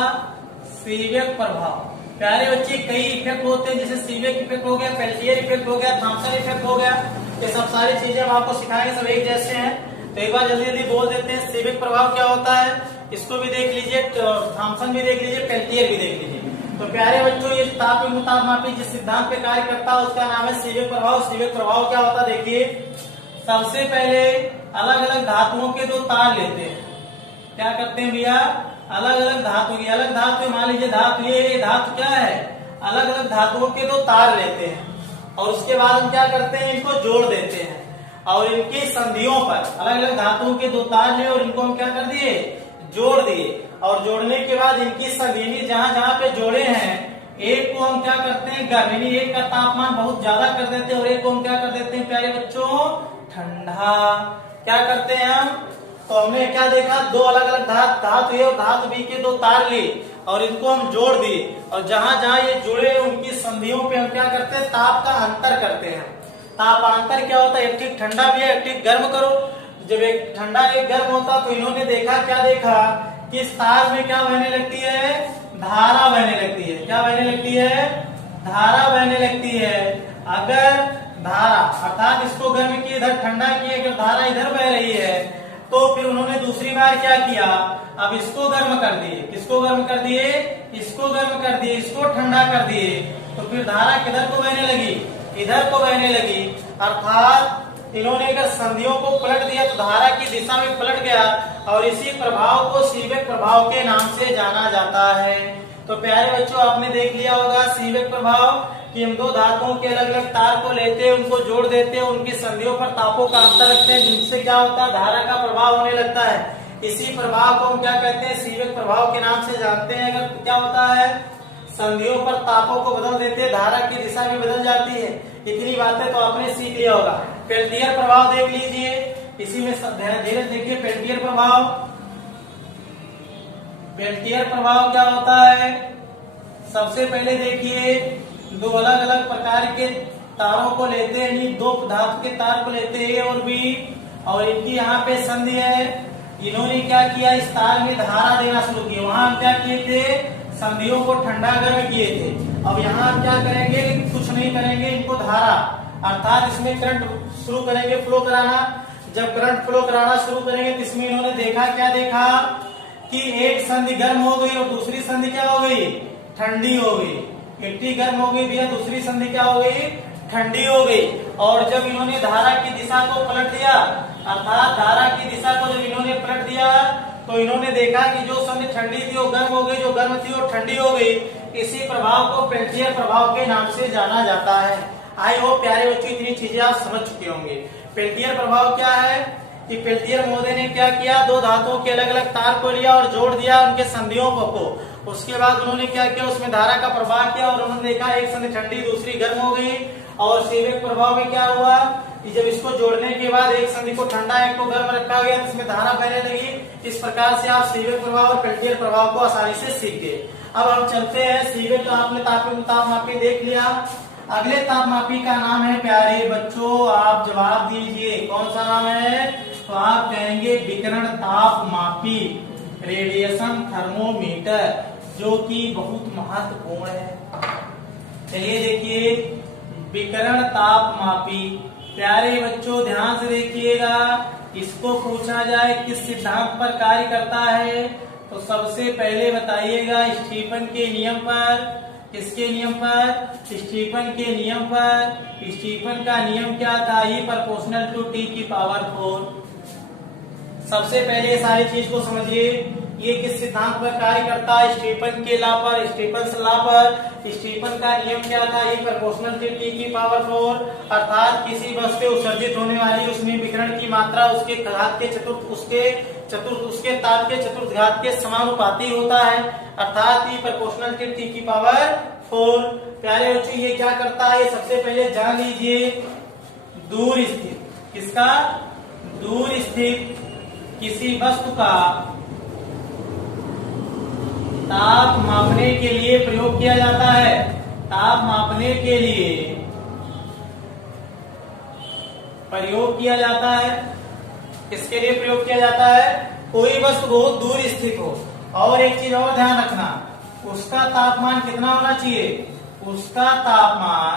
सीबेक प्रभाव। प्यारे बच्चे कई इफेक्ट होते हैं, जैसे सीबेक इफेक्ट हो गया, पेल्टियर इफेक्ट हो गया, थॉम्सन इफेक्ट हो गया। ये सब सारी चीजें हम आपको सिखाएंगे, सब एक जैसे हैं। तो एक बार जल्दी जल्दी बोल देते हैं सीबेक प्रभाव क्या होता है, इसको भी देख लीजिए, थॉम्सन भी देख लीजिए, पेल्टियर भी देख लीजिए। तो प्यारे बच्चों ये तापयुग्म तापमापी जिस सिद्धांत पे कार्य करता है उसका नाम है सीबेक प्रभाव। सीबेक प्रभाव क्या होता है देखिए, सबसे पहले अलग अलग धातुओं के दो तार लेते हैं। क्या करते हैं भैया, अलग अलग धातु की, अलग धातु मान लीजिए धातु ये धातु क्या है, अलग अलग धातुओं के दो तार लेते हैं और उसके बाद हम क्या करते हैं, इनको जोड़ देते हैं और इनकी संधियों पर अलग अलग धातुओं के दो तार लिए और इनको हम क्या कर दिए, जोड़ दिए। और जोड़ने के बाद इनकी संधिनी जहां जहां पे जोड़े हैं एक को हम क्या करते हैं गर्म, यानी एक का तापमान बहुत ज्यादा कर देते हैं और एक को हम क्या कर देते हैं प्यारे बच्चों, ठंडा। क्या करते हैं हम, तो हमने क्या देखा, दो अलग अलग धातु ए और धातु बी के दो तार लिए और इनको हम जोड़ दिए और जहां जहां ये जुड़े उनकी संधियों पे हम क्या करते हैं, ताप का अंतर करते हैं। तापांतर क्या होता है, एक ठीक ठंडा भी है एक ठीक गर्म करो। जब एक ठंडा एक गर्म होता तो इन्होंने देखा, क्या देखा कि इस तार में क्या बहने लगती है, धारा बहने लगती है। क्या बहने लगती है, धारा बहने लगती है। अगर धारा अर्थात इसको गर्म किए इधर ठंडा किए, अगर धारा इधर बह रही है तो फिर उन्होंने दूसरी बार क्या किया, अब इसको गर्म कर दिए। किसको गर्म कर दिए, इसको गर्म कर दिए, इसको ठंडा कर दिए। तो फिर धारा किधर को बहने लगी, इधर को बहने लगी। अर्थात इन्होंने अगर संधियों को पलट दिया तो धारा की दिशा में पलट गया और इसी प्रभाव को सीवेक प्रभाव के नाम से जाना जाता है। तो प्यारे बच्चों, आपने देख लिया होगा सीवेक प्रभाव कि हम दो धातुओं के अलग अलग तार को लेते हैं, उनको जोड़ देते हैं, उनकी संधियों पर तापों का अंतर रखते हैं, जिनसे क्या होता है, धारा का प्रभाव होने लगता है। इसी प्रभाव को हम क्या कहते हैं, सीवेक प्रभाव के नाम से जानते हैं। अगर क्या होता है, संधियों पर तापों को बदल देते हैं, धारा की दिशा भी बदल जाती है। इतनी बातें तो आपने सीख लिया होगा। पेल्टियर प्रभाव देख लीजिए, इसी में धीरे देखिए पेल्टियर प्रभाव। पेल्टियर प्रभाव क्या होता है, सबसे पहले देखिए दो अलग अलग प्रकार के तारों को लेते हैं, यानी दो धातु के तार को लेते हैं और इनकी यहाँ पे संधि है। इन्होंने क्या किया, इस तार में धारा देना शुरू किया। वहां हम क्या किए थे, संधियों को ठंडा गर्म किए थे। अब यहाँ हम क्या करेंगे, कुछ नहीं करेंगे, इनको धारा अर्थात इसमें करंट शुरू करेंगे फ्लो कराना। जब करंट फ्लो कराना शुरू करेंगे तो इसमें इन्होंने देखा, क्या देखा कि एक संधि गर्म हो गई और दूसरी संधि क्या हो गई, ठंडी हो गई। मिट्टी गर्म हो गई भैया, दूसरी संधि क्या हो गई, ठंडी हो गई। और जब इन्होंने धारा की दिशा को पलट दिया, अर्थात धारा की दिशा को जब इन्होंने पलट दिया तो इन्होंने देखा कि जो संधि ठंडी थी वो गर्म हो गई, जो गर्म थी वो ठंडी हो गई। इसी प्रभाव को पेल्टियर प्रभाव के नाम से जाना जाता है। आई होप प्यारे बच्चों इतनी चीजें आप समझ चुके होंगे। पेल्टियर प्रभाव क्या है कि पेल्टियर महोदय ने क्या किया, दो धातुओं के अलग अलग तार को लिया और जोड़ दिया उनके संधियों को। उसके बाद उन्होंने क्या किया, उसमें धारा का प्रभाव किया और उन्होंने देखा एक संधि ठंडी दूसरी गर्म हो गई। और सीवेक प्रभाव में क्या हुआ कि जब इसको जोड़ने के बाद एक संधि को ठंडा एक को गर्म रखा गया तो इसमें धारा बहने लगी। इस प्रकार से आप सीवेक प्रभाव और पेल्टियर प्रभाव को आसानी से सीख गए। अब हम चलते हैं, सीवेक तो आपने तापमापी देख लिया। अगले तापमापी का नाम है प्यारे बच्चों, आप जवाब दीजिए, कौन सा नाम है, तो आप कहेंगे विकिरण तापमापी, रेडिएशन थर्मोमीटर, जो कि बहुत महत्वपूर्ण है। चलिए देखिए, विकिरण तापमापी प्यारे बच्चों ध्यान से देखिएगा। इसको पूछा जाए किस सिद्धांत पर कार्य करता है, तो सबसे पहले बताइएगा स्टीफन के नियम पर। किसके नियम पर, स्टीफन के नियम पर। स्टीफन का नियम क्या था, E प्रोपोर्शनल टू T की पावर 4। सबसे पहले ये सारी चीज को समझिए, ये किस सिद्धांत पर कार्य करता है, स्टीफन के लॉ पर, स्टीफन लॉ पर। स्टीफन का नियम क्या था, E प्रोपोर्शनल टू T की पावर 4, अर्थात किसी वस्तु से उत्सर्जित होने वाली उसमें विकिरण की मात्रा उसके घात के उसके ताप के चतुर्थ के समानुपाती होता है, अर्थात E प्रोपोर्शनल टू T की पावर 4। प्यारे बच्चों ये क्या करता है, सबसे पहले जान लीजिए, दूर स्थित, किसका, दूर स्थित किसी वस्तु का ताप मापने के लिए प्रयोग किया जाता है। ताप मापने के लिए प्रयोग किया जाता है, किसके लिए प्रयोग किया जाता है, कोई वस्तु बहुत दूर स्थित हो। और एक चीज और ध्यान रखना, उसका तापमान कितना होना चाहिए, उसका तापमान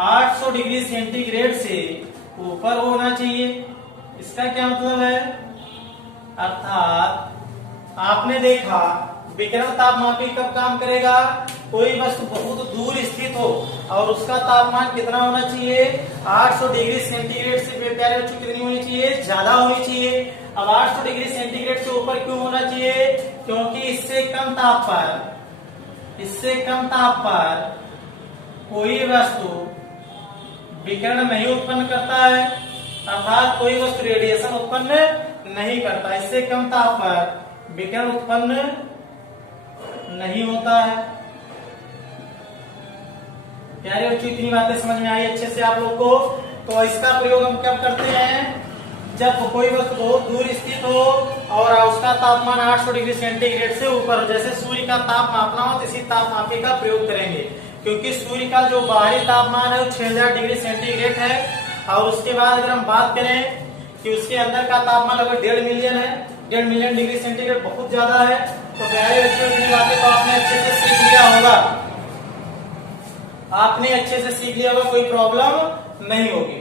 800 डिग्री सेंटीग्रेड से ऊपर होना चाहिए। इसका क्या मतलब है, अर्थात आपने देखा विकिरण तापमापी कब काम करेगा, कोई वस्तु बहुत दूर स्थित हो और उसका तापमान कितना होना चाहिए, 800 डिग्री सेंटीग्रेड से प्यारे बच्चों कितनी होनी चाहिए, ज्यादा होनी चाहिए। अब 800 डिग्री सेंटीग्रेड से ऊपर क्यों होना चाहिए, क्योंकि इससे कम ताप पर कोई वस्तु विकिरण नहीं उत्पन्न करता है, अर्थात कोई वस्तु रेडिएशन उत्पन्न नहीं करता। इससे कम ताप पर विकिरण उत्पन्न नहीं होता है। प्यारे बच्चों इतनी बातें समझ में आई अच्छे से आप लोग को। तो इसका प्रयोग हम कब करते हैं, जब कोई वस्तु बहुत दूर स्थित हो और उसका तापमान 800 डिग्री सेंटीग्रेड से ऊपर हो। जैसे सूर्य का ताप मापना हो तो इसी तापमापी का प्रयोग करेंगे, क्योंकि सूर्य का जो बाहरी तापमान है वो 6000 डिग्री सेंटीग्रेड है। और उसके बाद अगर हम बात करें कि उसके अंदर का तापमान लगभग 1.5 मिलियन है, 1.5 मिलियन डिग्री सेंटीग्रेड बहुत ज्यादा है। तो प्यारे बच्चों इतनी बातें तो आपने अच्छे से सीख लिया होगा, आपने अच्छे से सीख लिया होगा, कोई प्रॉब्लम नहीं होगी।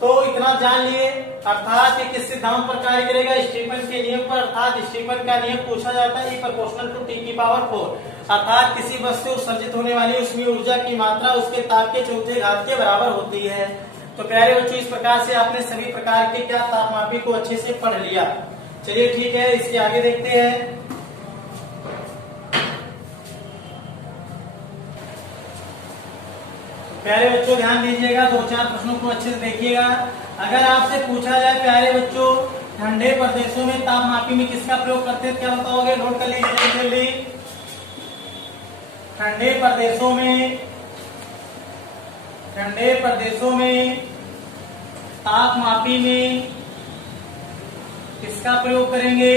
तो इतना जान लिए, अर्थात ये किस सिद्धांत पर कार्य करेगा, स्टीफन के नियम पर। अर्थात स्टीफन का नियम पूछा जाता है E प्रोपोर्शनल टू T की पावर 4, अर्थात किसी वस्तु उत्सर्जित होने वाली उसमें ऊर्जा की मात्रा उसके ताप के चौथे घात के बराबर होती है। तो प्यारे बच्चों, इस प्रकार से आपने सभी प्रकार के क्या तापमापी को अच्छे से पढ़ लिया। चलिए ठीक है, इसके आगे देखते हैं। प्यारे बच्चों ध्यान दीजिएगा, 2-4 प्रश्नों को अच्छे से देखिएगा। अगर आपसे पूछा जाए प्यारे बच्चों, ठंडे प्रदेशों में तापमापी में किसका प्रयोग करते हैं, क्या बताओगे? नोट कर लीजिए जल्दी। ठंडे प्रदेशों में तापमापी में किसका प्रयोग करेंगे?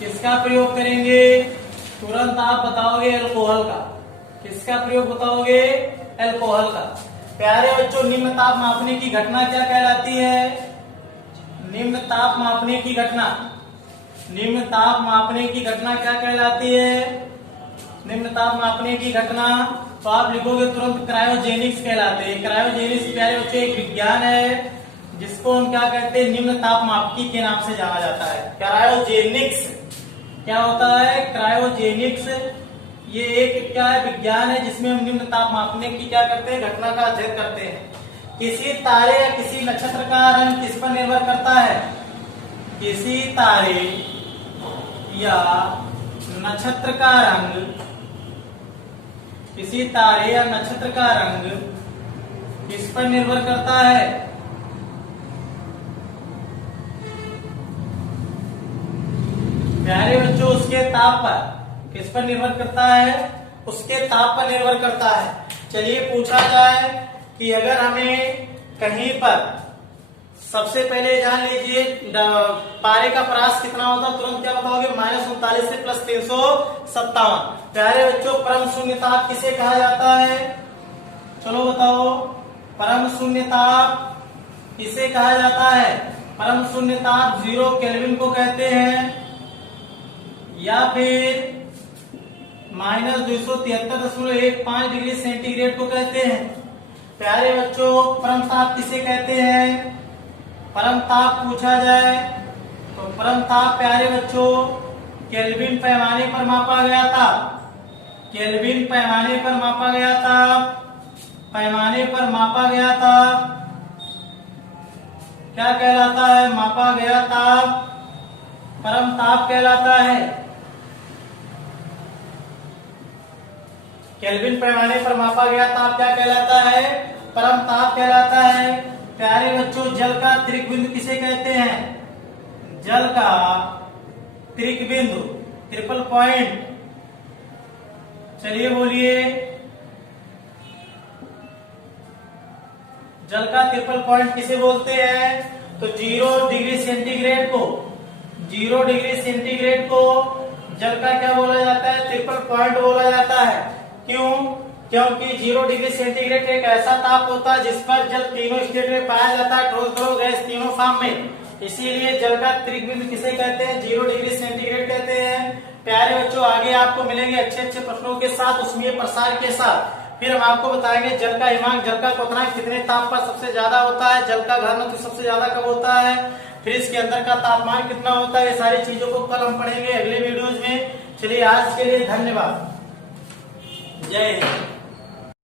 किसका प्रयोग करेंगे? तुरंत आप बताओगे अल्कोहल का। किसका प्रयोग बताओगे? अल्कोहल का। प्यारे बच्चों, निम्न ताप मापने की घटना क्या कहलाती है? निम्न ताप मापने की घटना क्या कहलाती है? निम्न ताप मापने की घटना तो आप लिखोगे तुरंत क्रायोजेनिक्स कहलाते हैं। क्रायोजेनिक्स प्यारे बच्चों एक विज्ञान है जिसको हम क्या कहते हैं? निम्न ताप मापकी के नाम से जाना जाता है। क्रायोजेनिक्स क्या होता है? क्रायोजेनिक्स ये एक क्या है? विज्ञान है जिसमें हम निम्न ताप मापने की क्या करते हैं? घटना का अध्ययन करते हैं। किसी तारे या किसी नक्षत्र का रंग किस पर निर्भर करता है? किसी तारे या नक्षत्र का रंग किस पर निर्भर करता है? प्यारे बच्चों, उसके ताप पर। किस पर निर्भर करता है? उसके ताप पर निर्भर करता है। चलिए पूछा जाए कि अगर हमें कहीं पर, सबसे पहले जान लीजिए पारे का परास कितना होता है, तुरंत क्या बताओगे? -39 से +357। प्यारे बच्चों, परम शून्य ताप किसे कहा जाता है? चलो बताओ, परम शून्य ताप किसे कहा जाता है? परम शून्य ताप 0 केल्विन को कहते हैं या फिर -273.15 डिग्री सेंटीग्रेड को कहते हैं। प्यारे बच्चों, परम ताप किसे कहते हैं? परम ताप पूछा जाए तो परम ताप प्यारे बच्चों केल्विन पैमाने पर मापा गया था। केल्विन पैमाने पर मापा गया था। क्या कहलाता है? मापा गया ताप परम ताप कहलाता है। केल्विन पैमाने पर मापा गया ताप क्या कहलाता है? परम ताप कहलाता है। प्यारे बच्चों, जल का त्रिक बिंदु किसे कहते हैं? जल का त्रिक बिंदु, ट्रिपल पॉइंट। चलिए बोलिए, जल का ट्रिपल पॉइंट किसे बोलते हैं? तो 0 डिग्री सेंटीग्रेड को जल का क्या बोला जाता है? ट्रिपल पॉइंट बोला जाता है। क्यों? क्योंकि 0 डिग्री सेंटीग्रेड एक ऐसा ताप होता है जिस पर जल तीनों स्टेट में पाया जाता है, ठोस, द्रव, गैस, तीनों फॉर्म में। इसीलिए जल का त्रिक बिंदु किसे कहते हैं? 0 डिग्री सेंटीग्रेड कहते हैं। प्यारे बच्चों, आगे आपको मिलेंगे अच्छे प्रश्नों के साथ, उसमें प्रसार के साथ। फिर हम आपको बताएंगे जल का हिमांक, जल का क्वथनांक कितने ताप पर सबसे ज्यादा होता है, जल का घनत्व सबसे ज्यादा कब होता है, फिर इसके अंदर का तापमान कितना होता है। ये सारी चीजों को कल हम पढ़ेंगे अगले वीडियोज में। चलिए आज के लिए धन्यवाद। जय हिंद।